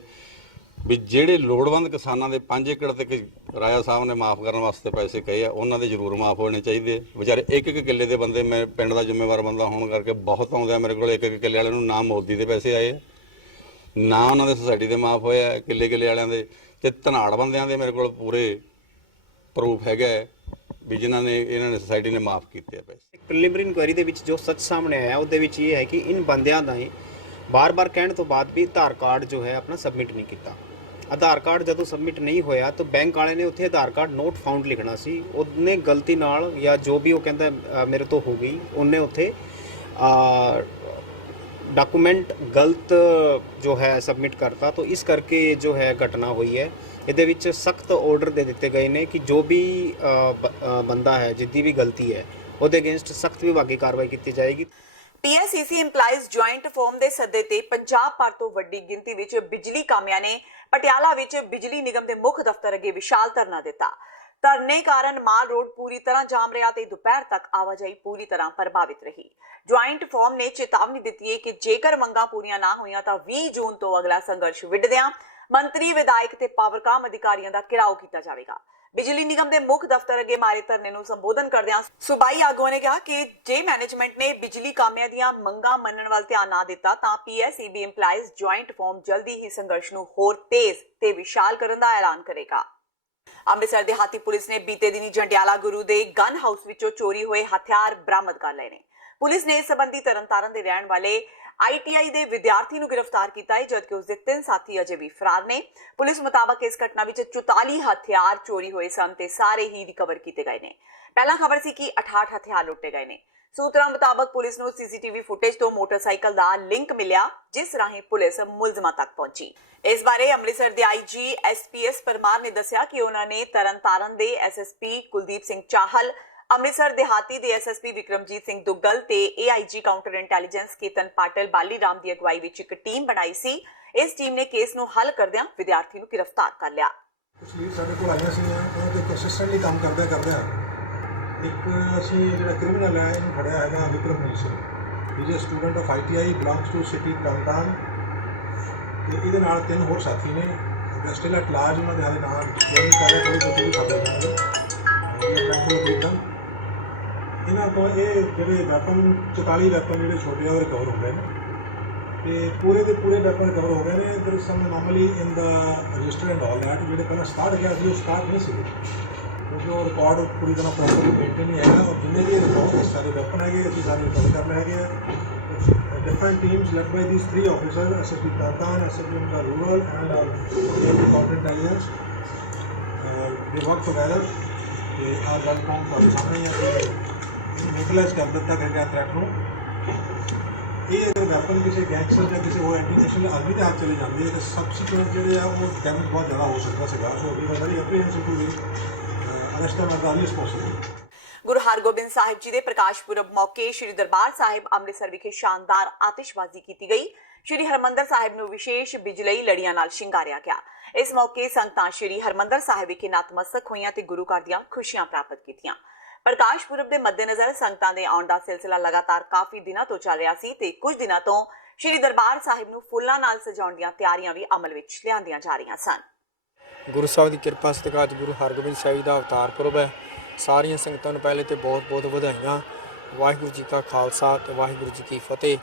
ਵੀ ਜਿਹੜੇ ਲੋੜਵੰਦ ਕਿਸਾਨਾਂ ਦੇ 5 ਏਕੜ ਤੇ ਰਾਜਾ ਸਾਹਿਬ ਨੇ ਮਾਫ ਕਰਨ ਵਾਸਤੇ ਪੈਸੇ ਕਹੇ ਆ, ਉਹਨਾਂ ਦੇ ਜ਼ਰੂਰ ਮਾਫ ਹੋਣੇ ਚਾਹੀਦੇ। ਵਿਚਾਰੇ 1-1 ਕਿੱਲੇ ਦੇ ਬੰਦੇ, ਮੈਂ ਪਿੰਡ ਦਾ ਜ਼ਿੰਮੇਵਾਰ ਬੰਦਾ ਹੋਣ ਕਰਕੇ ਬਹੁਤ ਆਉਂਦੇ ਆ ਮੇਰੇ ਕੋਲ 1-1 ਕਿੱਲੇ ਵਾਲਿਆਂ ਨੂੰ। ਨਾ ਮੋਦੀ ਦੇ ਪੈਸੇ ਆਏ ਆ, ਨਾ ਉਹਨਾਂ ਦੇ ਸੁਸਾਇਟੀ ਦੇ ਮਾਫ ਹੋਏ ਆ, ਕਿੱਲੇ ਵਾਲਿਆਂ ਦੇ ਤੇ ਧਨਾੜ ਬੰਦਿਆਂ ਦੇ ਮੇਰੇ ਕੋਲ ਪੂਰੇ ਪ੍ਰੂਫ ਹੈਗਾ ਵੀ ਜਿਨ੍ਹਾਂ ਨੇ ਇਹਨਾਂ ਨੇ ਸੁਸਾਇਟੀ ਨੇ ਮਾਫ ਕੀਤੇ ਆ ਪੈਸੇ। ਪ੍ਰੀਲਿਮਿਨਰੀ ਇਨਕੁਆਇਰੀ ਦੇ ਵਿੱਚ ਜੋ ਸੱਚ ਸਾਹਮਣੇ ਆਇਆ ਉਹਦੇ ਵਿੱਚ ਇਹ ਹੈ ਕਿ ਇਨ ਬੰਦਿਆਂ ਦਾ ਬਾਰ-ਬਾਰ ਕਹਿਣ ਤੋਂ ਬਾਅਦ ਵੀ ਆਧਾਰ ਕਾਰਡ ਜੋ ਹੈ ਆਪਣਾ ਸਬਮਿਟ ਨਹੀਂ ਕੀਤਾ। ਆਧਾਰ ਕਾਰਡ ਜਦੋਂ ਸਬਮਿਟ ਨਹੀਂ ਹੋਇਆ ਤਾਂ ਬੈਂਕ ਵਾਲੇ ਨੇ ਉੱਥੇ ਆਧਾਰ ਕਾਰਡ ਨੋਟ ਫਾਊਂਡ ਲਿਖਣਾ ਸੀ। ਉਹਨੇ ਗਲਤੀ ਨਾਲ ਜਾਂ ਜੋ ਵੀ ਉਹ ਕਹਿੰਦਾ ਮੇਰੇ ਤੋਂ ਹੋ ਗਈ, ਉਹਨੇ ਉੱਥੇ ਡਾਕੂਮੈਂਟ ਗਲਤ ਜੋ ਹੈ ਸਬਮਿਟ ਕਰਤਾ, ਤਾਂ ਇਸ ਕਰਕੇ ਜੋ ਹੈ ਘਟਨਾ ਹੋਈ ਹੈ। ਇਹਦੇ ਵਿੱਚ ਸਖਤ ਆਰਡਰ ਦੇ ਦਿੱਤੇ ਗਏ ਨੇ ਕਿ ਜੋ ਵੀ ਬੰਦਾ ਹੈ, ਜਿੱਦੀ ਵੀ ਗਲਤੀ ਹੈ, ਉਹਦੇ ਅਗੇਂਸਟ ਸਖਤ ਵਿਭਾਗੀ ਕਾਰਵਾਈ ਕੀਤੀ ਜਾਏਗੀ। PSEC EMPLOYEES ਜੁਆਇੰਟ ਫੋਰਮ ਦੇ ਸੱਦੇ ਤੇ ਪੰਜਾਬ ਭਰ ਤੋਂ ਵੱਡੀ ਗਿਣਤੀ ਵਿੱਚ ਬਿਜਲੀ ਕਾਮਿਆਂ ਨੇ ਪਟਿਆਲਾ ਵਿੱਚ ਬਿਜਲੀ ਨਿਗਮ ਦੇ ਮੁੱਖ ਦਫ਼ਤਰ ਅੱਗੇ ਵਿਸ਼ਾਲ ਧਰਨਾ ਦਿੱਤਾ। ਧਰਨੇ ਕਾਰਨ ਮਾਲ ਰੋਡ ਪੂਰੀ ਤਰ੍ਹਾਂ ਜਾਮ ਰਿਹਾ ਤੇ ਦੁਪਹਿਰ ਤੱਕ ਆਵਾਜਾਈ ਪੂਰੀ ਤਰ੍ਹਾਂ ਪ੍ਰਭਾਵਿਤ ਰਹੀ। ਜੁਆਇੰਟ ਫੋਰਮ ਨੇ ਚੇਤਾਵਨੀ ਦਿੱਤੀ ਹੈ ਕਿ ਜੇਕਰ ਮੰਗਾਂ ਪੂਰੀਆਂ ਨਾ ਹੋਈਆਂ ਤਾਂ 20 ਜੂਨ ਤੋਂ ਅਗਲਾ ਸੰਘਰਸ਼ ਵਿੱਢਦਿਆਂ ਮੰਤਰੀ, ਵਿਧਾਇਕ ਤੇ ਪਾਵਰਕਾਮ ਅਧਿਕਾਰੀਆਂ ਦਾ ਘਿਰਾਓ ਕੀਤਾ ਜਾਵੇਗਾ। ਬਿਜਲੀ ਨਿਗਮ ਦੇ ਮੁੱਖ ਦਫ਼ਤਰ ਅੱਗੇ ਮਾਰੇ ਧਰਨੇ ਨੂੰ ਸੰਬੋਧਨ ਕਰਦਿਆਂ ਸੂਬਾਈ ਆਗੂਆਂ ਨੇ ਕਿਹਾ ਕਿ ਜੇ ਮੈਨੇਜਮੈਂਟ ਨੇ ਬਿਜਲੀ ਕਾਮਿਆਂ ਦੀਆਂ ਮੰਗਾਂ ਮੰਨਣ ਵੱਲ ਧਿਆਨ ਨਾ ਦਿੱਤਾ ਤਾਂ PSEB EMPLOYEES ਜੁਆਇੰਟ ਫੋਰਮ ਜਲਦੀ ਹੀ ਸੰਘਰਸ਼ ਨੂੰ ਹੋਰ ਤੇਜ਼ ਤੇ ਵਿਸ਼ਾਲ ਕਰਨ ਦਾ ਐਲਾਨ ਕਰੇਗਾ। ਅੰਮ੍ਰਿਤਸਰ ਦੇ ਹਾਤੀ ਪੁਲਿਸ ਨੇ ਬੀਤੇ ਦਿਨੀ ਜੰਡਿਆਲਾ ਗੁਰੂ ਦੇ ਗਨ ਹਾਊਸ ਵਿੱਚੋਂ ਚੋਰੀ ਹੋਏ ਹਥਿਆਰ ਬਰਾਮਦ ਕਰ ਲਏ ਨੇ। ਪੁਲਿਸ ਨੇ ਇਸ ਸੰਬੰਧੀ ਤਰਨਤਾਰਨ ਦੇ ਰਹਿਣ ਵਾਲੇ ITI ਦੇ ਵਿਦਿਆਰਥੀ ਨੂੰ ਗ੍ਰਿਫਤਾਰ ਕੀਤਾ ਹੈ, ਜਦਕਿ ਉਸ ਦੇ 3 ਸਾਥੀ ਅਜੇ ਵੀ ਫਰਾਰ ਨੇ। ਪੁਲਿਸ ਮੁਤਾਬਕ ਇਸ ਘਟਨਾ ਵਿੱਚ 44 ਹਥਿਆਰ ਚੋਰੀ ਹੋਏ ਸਨ ਤੇ ਸਾਰੇ ਹੀ ਰਿਕਵਰ ਕੀਤੇ ਗਏ ਨੇ। ਪਹਿਲਾਂ ਖਬਰ ਸੀ ਕਿ 68 ਹਥਿਆਰ ਲੁੱਟੇ ਗਏ ਨੇ। ਸੂਤਰਾਂ ਮੁਤਾਬਕ ਪੁਲਿਸ ਨੂੰ CCTV ਫੁਟੇਜ ਤੋਂ ਮੋਟਰਸਾਈਕਲ ਦਾ ਲਿੰਕ ਮਿਲਿਆ, ਜਿਸ ਰਾਹੀਂ ਪੁਲਿਸ ਮੁਲਜ਼ਮਾਂ ਤੱਕ ਪਹੁੰਚੀ। ਇਸ ਬਾਰੇ ਅੰਮ੍ਰਿਤਸਰ ਦੇ IG SPS ਪਰਮਾਰ ਨੇ ਦੱਸਿਆ ਕਿ ਉਹਨਾਂ ਨੇ ਤਰਨਤਾਰਨ ਦੇ SSP ਕੁਲਦੀਪ ਸਿੰਘ ਚਾਹਲ, ਅੰਮ੍ਰਿਤਸਰ ਦਿਹਾਤੀ ਦੇ SSP ਵਿਕਰਮਜੀਤ ਸਿੰਘ ਦੁੱਗਲ ਤੇ AIG ਕਾਊਂਟਰ ਇੰਟੈਲੀਜੈਂਸ ਕੇਤਨ ਪਾਟਲ ਬਾਲੀ ਰਾਮ ਦੀ ਅਗਵਾਈ ਵਿੱਚ ਇੱਕ ਟੀਮ ਬਣਾਈ ਸੀ। ਇਸ ਟੀਮ ਨੇ ਕੇਸ ਨੂੰ ਹੱਲ ਕਰਦਿਆਂ ਵਿਦਿਆਰਥੀ ਨੂੰ ਗ੍ਰਿਫਤਾਰ ਕਰ ਲਿਆ। ਪਿਛਲੀ ਸਾਡੇ ਕੋਲ ਆਈਆਂ ਸੀ ਉਹਨਾਂ ਤੇ ਕੰਸਿਸਟੈਂਟਲੀ ਕੰਮ ਕਰਦਿਆਂ ਇੱਕ ਅਸੀਂ ਜਿਹੜਾ ਕ੍ਰਿਮੀਨਲ ਹੈ ਇਹਨੂੰ ਫੜਿਆ ਹੈਗਾ ਵਿਕਰਮਜੀਤ ਸਿੰਘ। ਇਹ student of ITI belongs to city Tarn Taran ਤੇ ਇਹਦੇ ਨਾਲ 3 ਹੋਰ ਸਾਥੀ ਨੇ। ਸਟਿਲ ਐਟ ਲਾਰਜ ਉਹਨਾਂ ਦੇ ਹਾਲੇ ਨਾਮ ਨਹੀਂ ਕਰ ਰਿਹਾ, ਥੋੜੀ ਬਹੁਤੀ ਵੀ ਸਾਡੇ ਨਾਲ ਇਹਨਾਂ ਤੋਂ ਇਹ ਜਿਹੜੇ ਵੈਪਨ 44 ਵੈਪਨ ਜਿਹੜੇ ਛੋਟੇ ਆ ਉਹ ਰਿਕਵਰ ਹੋ ਗਏ ਨੇ ਤੇ ਪੂਰੇ ਦੇ ਪੂਰੇ ਵੈਪਨ ਰਿਕਵਰ ਹੋ ਗਏ ਨੇ। ਦਰ is sum normally in the register and all that ਜਿਹੜੇ ਪਹਿਲਾਂ ਸਟਾਰਟ ਗਿਆ ਸੀ ਉਹ ਸਟਾਰਟ ਨਹੀਂ ਸੀਗੇ ਕਿਉਂਕਿ ਉਹ ਰਿਕਾਰਡ ਪੂਰੀ ਤਰ੍ਹਾਂ ਪ੍ਰੋਪਰਲੀ ਮੇਨਟੇਨ ਨਹੀਂ ਹੈਗਾ। ਔਰ ਜਿੰਨੇ ਵੀ ਰਿਕਵਰ ਸਾਰੇ ਵੈਪਨ ਹੈਗੇ ਅਸੀਂ ਸਾਰੇ ਰਿਕਵਰ ਕਰ ਲਏ ਹੈਗੇ ਆ। Different teams led by these 3 officer SSP Tartan, SSP Rural and Counter Intelligence they work together ਤੇ ਆ ਗੱਲ ਕੌਣ ਤੁਹਾਡੇ ਸਾਹਮਣੇ ਆ ਕਿ ਇਹਨੂੰ ਨਿਕਲਾਈਜ਼ ਕਰ ਦਿੱਤਾ ਗਿਆ ਥ੍ਰੈਟ ਨੂੰ। ਇਹ ਅਗਰ ਵੈਪਨ ਕਿਸੇ ਗੈਂਗਸਟਰ ਜਾਂ ਕਿਸੇ ਹੋਰ ਐਂਟੀ ਨੈਸ਼ਨਲ ਆਦਮੀ ਦੇ ਹੱਥ ਚਲੇ ਜਾਂਦੇ ਹੈ ਤਾਂ ਸਬਸੀਕੁਐਂਟ ਜਿਹੜੇ ਆ ਉਹ ਡੈਮੇਜ ਬਹੁਤ ਜ਼ਿਆਦਾ ਹੋ ਸਕਦਾ ਸੀਗਾ। So we very apprehensive to arrest them as early as possible। Guru Hargobind Sahib ji ਦੇ ਪ੍ਰਕਾਸ਼ ਪੁਰਬ ਮੌਕੇ ਸ੍ਰੀ ਦਰਬਾਰ ਸਾਹਿਬ ਅੰਮ੍ਰਿਤਸਰ ਵਿਖੇ ਸ਼ਾਨਦਾਰ ਆਤਿਸ਼ਬਾਜ਼ੀ ਕੀਤੀ ਗਈ। ਸ੍ਰੀ ਹਰਮੰਦਰ ਸਾਹਿਬ ਨੂੰ ਵਿਸ਼ੇਸ਼ ਬਿਜਲਈ ਲੜੀਆਂ ਨਾਲ ਸ਼ਿੰਗਾਰਿਆ ਗਿਆ। ਇਸ ਮੌਕੇ ਸੰਗਤਾਂ ਸ੍ਰੀ ਹਰਮੰਦਰ ਸਾਹਿਬ ਵਿਖੇ ਨਤਮਸਤਕ ਹੋਈਆਂ ਤੇ ਗੁਰੂ ਘਰ ਦੀਆਂ ਖੁਸ਼ੀਆਂ ਪ੍ਰਾਪਤ ਕੀਤੀਆਂ। ਪ੍ਰਕਾਸ਼ ਪੁਰਬ ਦੇ ਮੱਦੇਨਜ਼ਰ ਸੰਗਤਾਂ ਦੇ ਆਉਣ ਦਾ ਸਿਲਸਿਲਾ ਲਗਾਤਾਰ ਕਾਫੀ ਦਿਨਾਂ ਤੋਂ ਚੱਲ ਰਿਹਾ ਸੀ ਤੇ ਕੁਝ ਦਿਨਾਂ ਤੋਂ ਸ੍ਰੀ ਦਰਬਾਰ ਸਾਹਿਬ ਨੂੰ ਫੁੱਲਾਂ ਨਾਲ ਸਜਾਉਣ ਦੀਆਂ ਤਿਆਰੀਆਂ ਵੀ ਅਮਲ ਵਿੱਚ ਲਿਆਂਦੀਆਂ ਜਾ ਰਹੀਆਂ ਸਨ। ਗੁਰੂ ਸਾਹਿਬ ਦੀ ਕਿਰਪਾ ਸਦਕਾ ਅੱਜ ਗੁਰੂ ਹਰਗੋਬਿੰਦ ਸਾਹਿਬ ਦਾ ਅਵਤਾਰ ਪੁਰਬ ਹੈ। ਸਾਰੀਆਂ ਸੰਗਤਾਂ ਨੂੰ ਪਹਿਲੇ ਤੇ ਬਹੁਤ-ਬਹੁਤ ਵਧਾਈਆਂ। ਵਾਹਿਗੁਰੂ ਜੀ ਕਾ ਖਾਲਸਾ ਤੇ ਵਾਹਿਗੁਰੂ ਜੀ ਕੀ ਫਤਿਹ।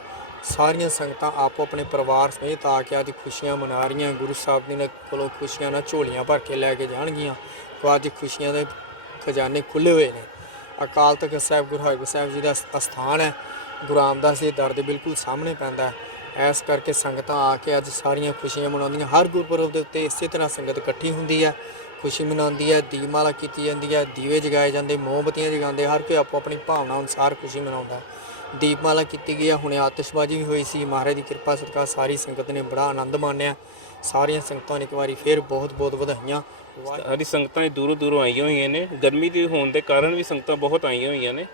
ਸਾਰੀਆਂ ਸੰਗਤਾਂ ਆਪੋ ਆਪਣੇ ਪਰਿਵਾਰ ਸਮੇਤ ਆ ਕੇ ਅੱਜ ਖੁਸ਼ੀਆਂ ਮਨਾ ਰਹੀਆਂ। ਗੁਰੂ ਸਾਹਿਬ ਦੇ ਕੋਲੋਂ ਖੁਸ਼ੀਆਂ ਨਾਲ ਝੋਲੀਆਂ ਭਰ ਕੇ ਲੈ ਕੇ ਜਾਣਗੀਆਂ। ਅੱਜ ਖੁਸ਼ੀਆਂ ਦੇ ਖਜ਼ਾਨੇ ਖੁੱਲ੍ਹੇ ਹੋਏ ਨੇ। ਅਕਾਲ ਤਖਤ ਸਾਹਿਬ ਗੁਰੂ ਹਰਗੋਬਿੰਦ ਸਾਹਿਬ ਜੀ ਦਾ ਅਸਥਾਨ ਹੈ, ਗੁਰੂ ਰਾਮਦਾਸ ਦੇ ਦਰ ਦੇ ਬਿਲਕੁਲ ਸਾਹਮਣੇ ਪੈਂਦਾ ਹੈ। ਇਸ ਕਰਕੇ ਸੰਗਤਾਂ ਆ ਕੇ ਅੱਜ ਸਾਰੀਆਂ ਖੁਸ਼ੀਆਂ ਮਨਾਉਂਦੀਆਂ। ਹਰ ਗੁਰਪੁਰਬ ਦੇ ਉੱਤੇ ਇਸੇ ਤਰ੍ਹਾਂ ਸੰਗਤ ਇਕੱਠੀ ਹੁੰਦੀ ਹੈ, ਖੁਸ਼ੀ ਮਨਾਉਂਦੀ ਹੈ, ਦੀਪਮਾਲਾ ਕੀਤੀ ਜਾਂਦੀ ਹੈ, ਦੀਵੇ ਜਗਾਏ ਜਾਂਦੇ, ਮੋਮਬੱਤੀਆਂ ਜਗਾਉਂਦੇ। ਹਰ ਕੋਈ ਆਪੋ ਆਪਣੀ ਭਾਵਨਾ ਅਨੁਸਾਰ ਖੁਸ਼ੀ ਮਨਾਉਂਦਾ। ਦੀਪਮਾਲਾ ਕੀਤੀ ਗਈ ਹੈ, ਹੁਣੇ ਆਤਿਸ਼ਬਾਜ਼ੀ ਵੀ ਹੋਈ ਸੀ। ਮਹਾਰਾਜ ਦੀ ਕਿਰਪਾ ਸਦਕਾ ਸਾਰੀ ਸੰਗਤ ਨੇ ਬੜਾ ਆਨੰਦ ਮਾਣਿਆ। ਸਾਰੀਆਂ ਸੰਗਤਾਂ ਨੂੰ ਇੱਕ ਵਾਰੀ ਫਿਰ ਬਹੁਤ-ਬਹੁਤ ਵਧਾਈਆਂ। ਸਾਰੀ ਸੰਗਤਾਂ ਦੂਰੋਂ ਆਈਆਂ ਹੋਈਆਂ ਨੇ। ਗਰਮੀ ਦੇ ਹੋਣ ਦੇ ਕਾਰਨ ਵੀ ਸੰਗਤਾਂ ਬਹੁਤ ਆਈਆਂ ਹੋਈਆਂ ਨੇ।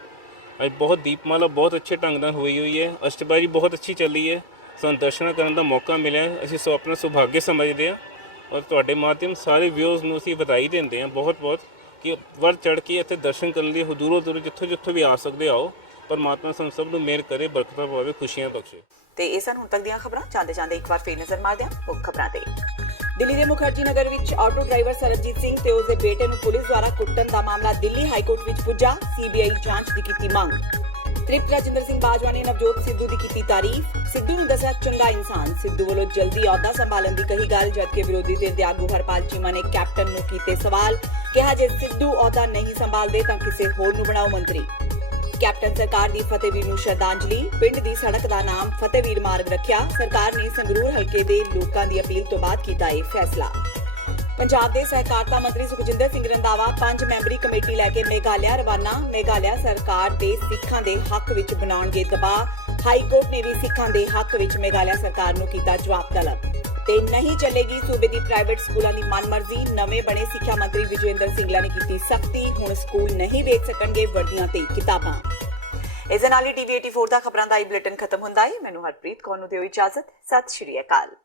ਅੱਜ ਬਹੁਤ ਦੀਪਮਾਲਾ ਬਹੁਤ ਅੱਛੇ ਢੰਗ ਨਾਲ ਹੋਈ ਹੋਈ ਹੈ। ਅਸ਼ਟਬਾਜ਼ੀ ਬਹੁਤ ਅੱਛੀ ਚੱਲੀ ਹੈ। ਸਾਨੂੰ ਦਰਸ਼ਨ ਕਰਨ ਦਾ ਮੌਕਾ ਮਿਲਿਆ, ਅਸੀਂ ਆਪਣਾ ਸੁਭਾਗਯ ਸਮਝਦੇ ਹਾਂ। ਔਰ ਤੁਹਾਡੇ ਮਾਧਿਅਮ ਸਾਰੇ ਵਿਊਜ਼ ਨੂੰ ਅਸੀਂ ਵਧਾਈ ਦਿੰਦੇ ਹਾਂ ਬਹੁਤ-ਬਹੁਤ ਕਿ ਵੱਧ ਚੜ੍ਹ ਕੇ ਇੱਥੇ ਦਰਸ਼ਨ ਕਰਨ ਲਈ ਦੂਰੋਂ ਜਿੱਥੋਂ ਵੀ ਆ ਸਕਦੇ ਆਓ। ਪਰਮਾਤਮਾ ਸਾਨੂੰ ਸਭ ਨੂੰ ਮਿਹਰ ਕਰੇ, ਬਰਕਤਾਂ ਪਾਵੇ, ਖੁਸ਼ੀਆਂ ਬਖਸ਼ੇ। ਤੇ ਇਹ ਸਨ ਹੁਣ ਤੱਕ ਦੀਆਂ ਖਬਰਾਂ। ਜਾਂਦੇ ਇੱਕ ਵਾਰ ਫੇਰ ਨਜ਼ਰ ਮਾਰਦੇ ਹਾਂ ਮੁੱਖ ਖਬਰਾਂ ਤੇ। ਦਿੱਲੀ ਦੇ ਮੁਖਰਜੀ ਨਗਰ ਵਿੱਚ ਆਟੋ ਡਰਾਈਵਰ ਸਰਬਜੀਤ ਸਿੰਘ ਤੇ ਉਸਦੇ ਬੇਟੇ ਨੂੰ ਪੁਲਿਸ ਦੁਆਰਾ ਕੁੱਟਣ ਦਾ ਮਾਮਲਾ ਦਿੱਲੀ ਹਾਈ ਕੋਰਟ ਵਿੱਚ ਪੁੱਜਾ। CBI ਜਾਂਚ ਦੀ ਕੀਤੀ ਮੰਗ। ਤ੍ਰਿਪਤ ਰਾਜਿੰਦਰ ਸਿੰਘ ਬਾਜਵਾ ਨੇ ਨਵਜੋਤ ਸਿੱਧੂ ਦੀ ਕੀਤੀ ਤਾਰੀਫ। ਸਿੱਧੂ ਨੂੰ ਦੱਸਿਆ ਚੰਗਾ ਇਨਸਾਨ। ਸਿੱਧੂ ਵੱਲੋਂ ਜਲਦੀ ਅਹੁਦਾ ਸੰਭਾਲਣ ਦੀ ਕਹੀ ਗੱਲ, ਜਦਕਿ ਵਿਰੋਧੀ ਧਿਰ ਦੇ ਆਗੂ ਹਰਪਾਲ ਚੀਮਾ ਨੇ ਕੈਪਟਨ ਨੂੰ ਕੀਤੇ ਸਵਾਲ। ਕਿਹਾ ਜੇ ਸਿੱਧੂ ਅਹੁਦਾ ਨਹੀਂ ਸੰਭਾਲਦੇ ਤਾਂ ਕਿਸੇ ਹੋਰ ਨੂੰ ਬਣਾਓ ਮੰਤਰੀ। ਕੈਪਟਨ ਸਰਕਾਰ ਦੀ ਫਤਿਹਵੀਰ ਨੂੰ ਸ਼ਰਧਾਂਜਲੀ। ਪਿੰਡ ਦੀ ਸੜਕ ਦਾ ਨਾਮ ਫਤਿਹਵੀਰ ਮਾਰਗ ਰੱਖਿਆ। ਸਰਕਾਰ ਨੇ ਸੰਗਰੂਰ ਹਲਕੇ ਦੇ ਲੋਕਾਂ ਦੀ ਅਪੀਲ ਤੋਂ ਬਾਅਦ ਕੀਤਾ ਇਹ ਫੈਸਲਾ। ਪੰਜਾਬ ਦੇ ਸਹਿਕਾਰਤਾ ਮੰਤਰੀ ਸੁਖਜਿੰਦਰ ਸਿੰਘ ਰੰਧਾਵਾ 5 ਮੈਂਬਰੀ ਕਮੇਟੀ ਲੈ ਕੇ ਮੇਘਾਲਿਆ ਰਵਾਨਾ। ਮੇਘਾਲਿਆ ਸਰਕਾਰ ਤੇ ਸਿੱਖਾਂ ਦੇ ਹੱਕ ਵਿੱਚ ਬਣਾਉਣਗੇ ਦਬਾਅ। ਹਾਈ ਕੋਰਟ ਨੇ ਵੀ ਸਿੱਖਾਂ ਦੇ ਹੱਕ ਵਿੱਚ ਮੇਘਾਲਿਆ ਸਰਕਾਰ ਨੂੰ ਕੀਤਾ ਜਵਾਬ ਤਲਬ ਤੇ ਨਹੀਂ ਚੱਲੇਗੀ ਸੂਬੇ ਦੀ ਪ੍ਰਾਈਵੇਟ ਸਕੂਲਾਂ ਦੀ ਮਨਮਰਜ਼ੀ। ਨਵੇਂ ਬਣੇ ਸਿੱਖਿਆ ਮੰਤਰੀ ਵਿਜੇਂਦਰ ਸਿੰਗਲਾ ਨੇ ਕੀਤੀ ਸਖਤੀ, ਹੁਣ ਸਕੂਲ ਨਹੀਂ ਵੇਚ ਸਕਣਗੇ ਵਰਦੀਆਂ ਤੇ ਕਿਤਾਬਾਂ। ਇਸ ਦੇ ਨਾਲ ਹੀ TV 84 ਦਾ ਖਬਰਾਂ ਦਾ ਇਹ ਬੁਲੇਟਿਨ ਖਤਮ ਹੁੰਦਾ ਹੈ। ਮੈਨੂੰ ਹਰਪ੍ਰੀਤ ਕੌਰ ਨੂੰ ਦਿਓ ਇਜਾਜ਼ਤ। ਸਤਿ ਸ਼੍ਰੀ ਅਕਾਲ।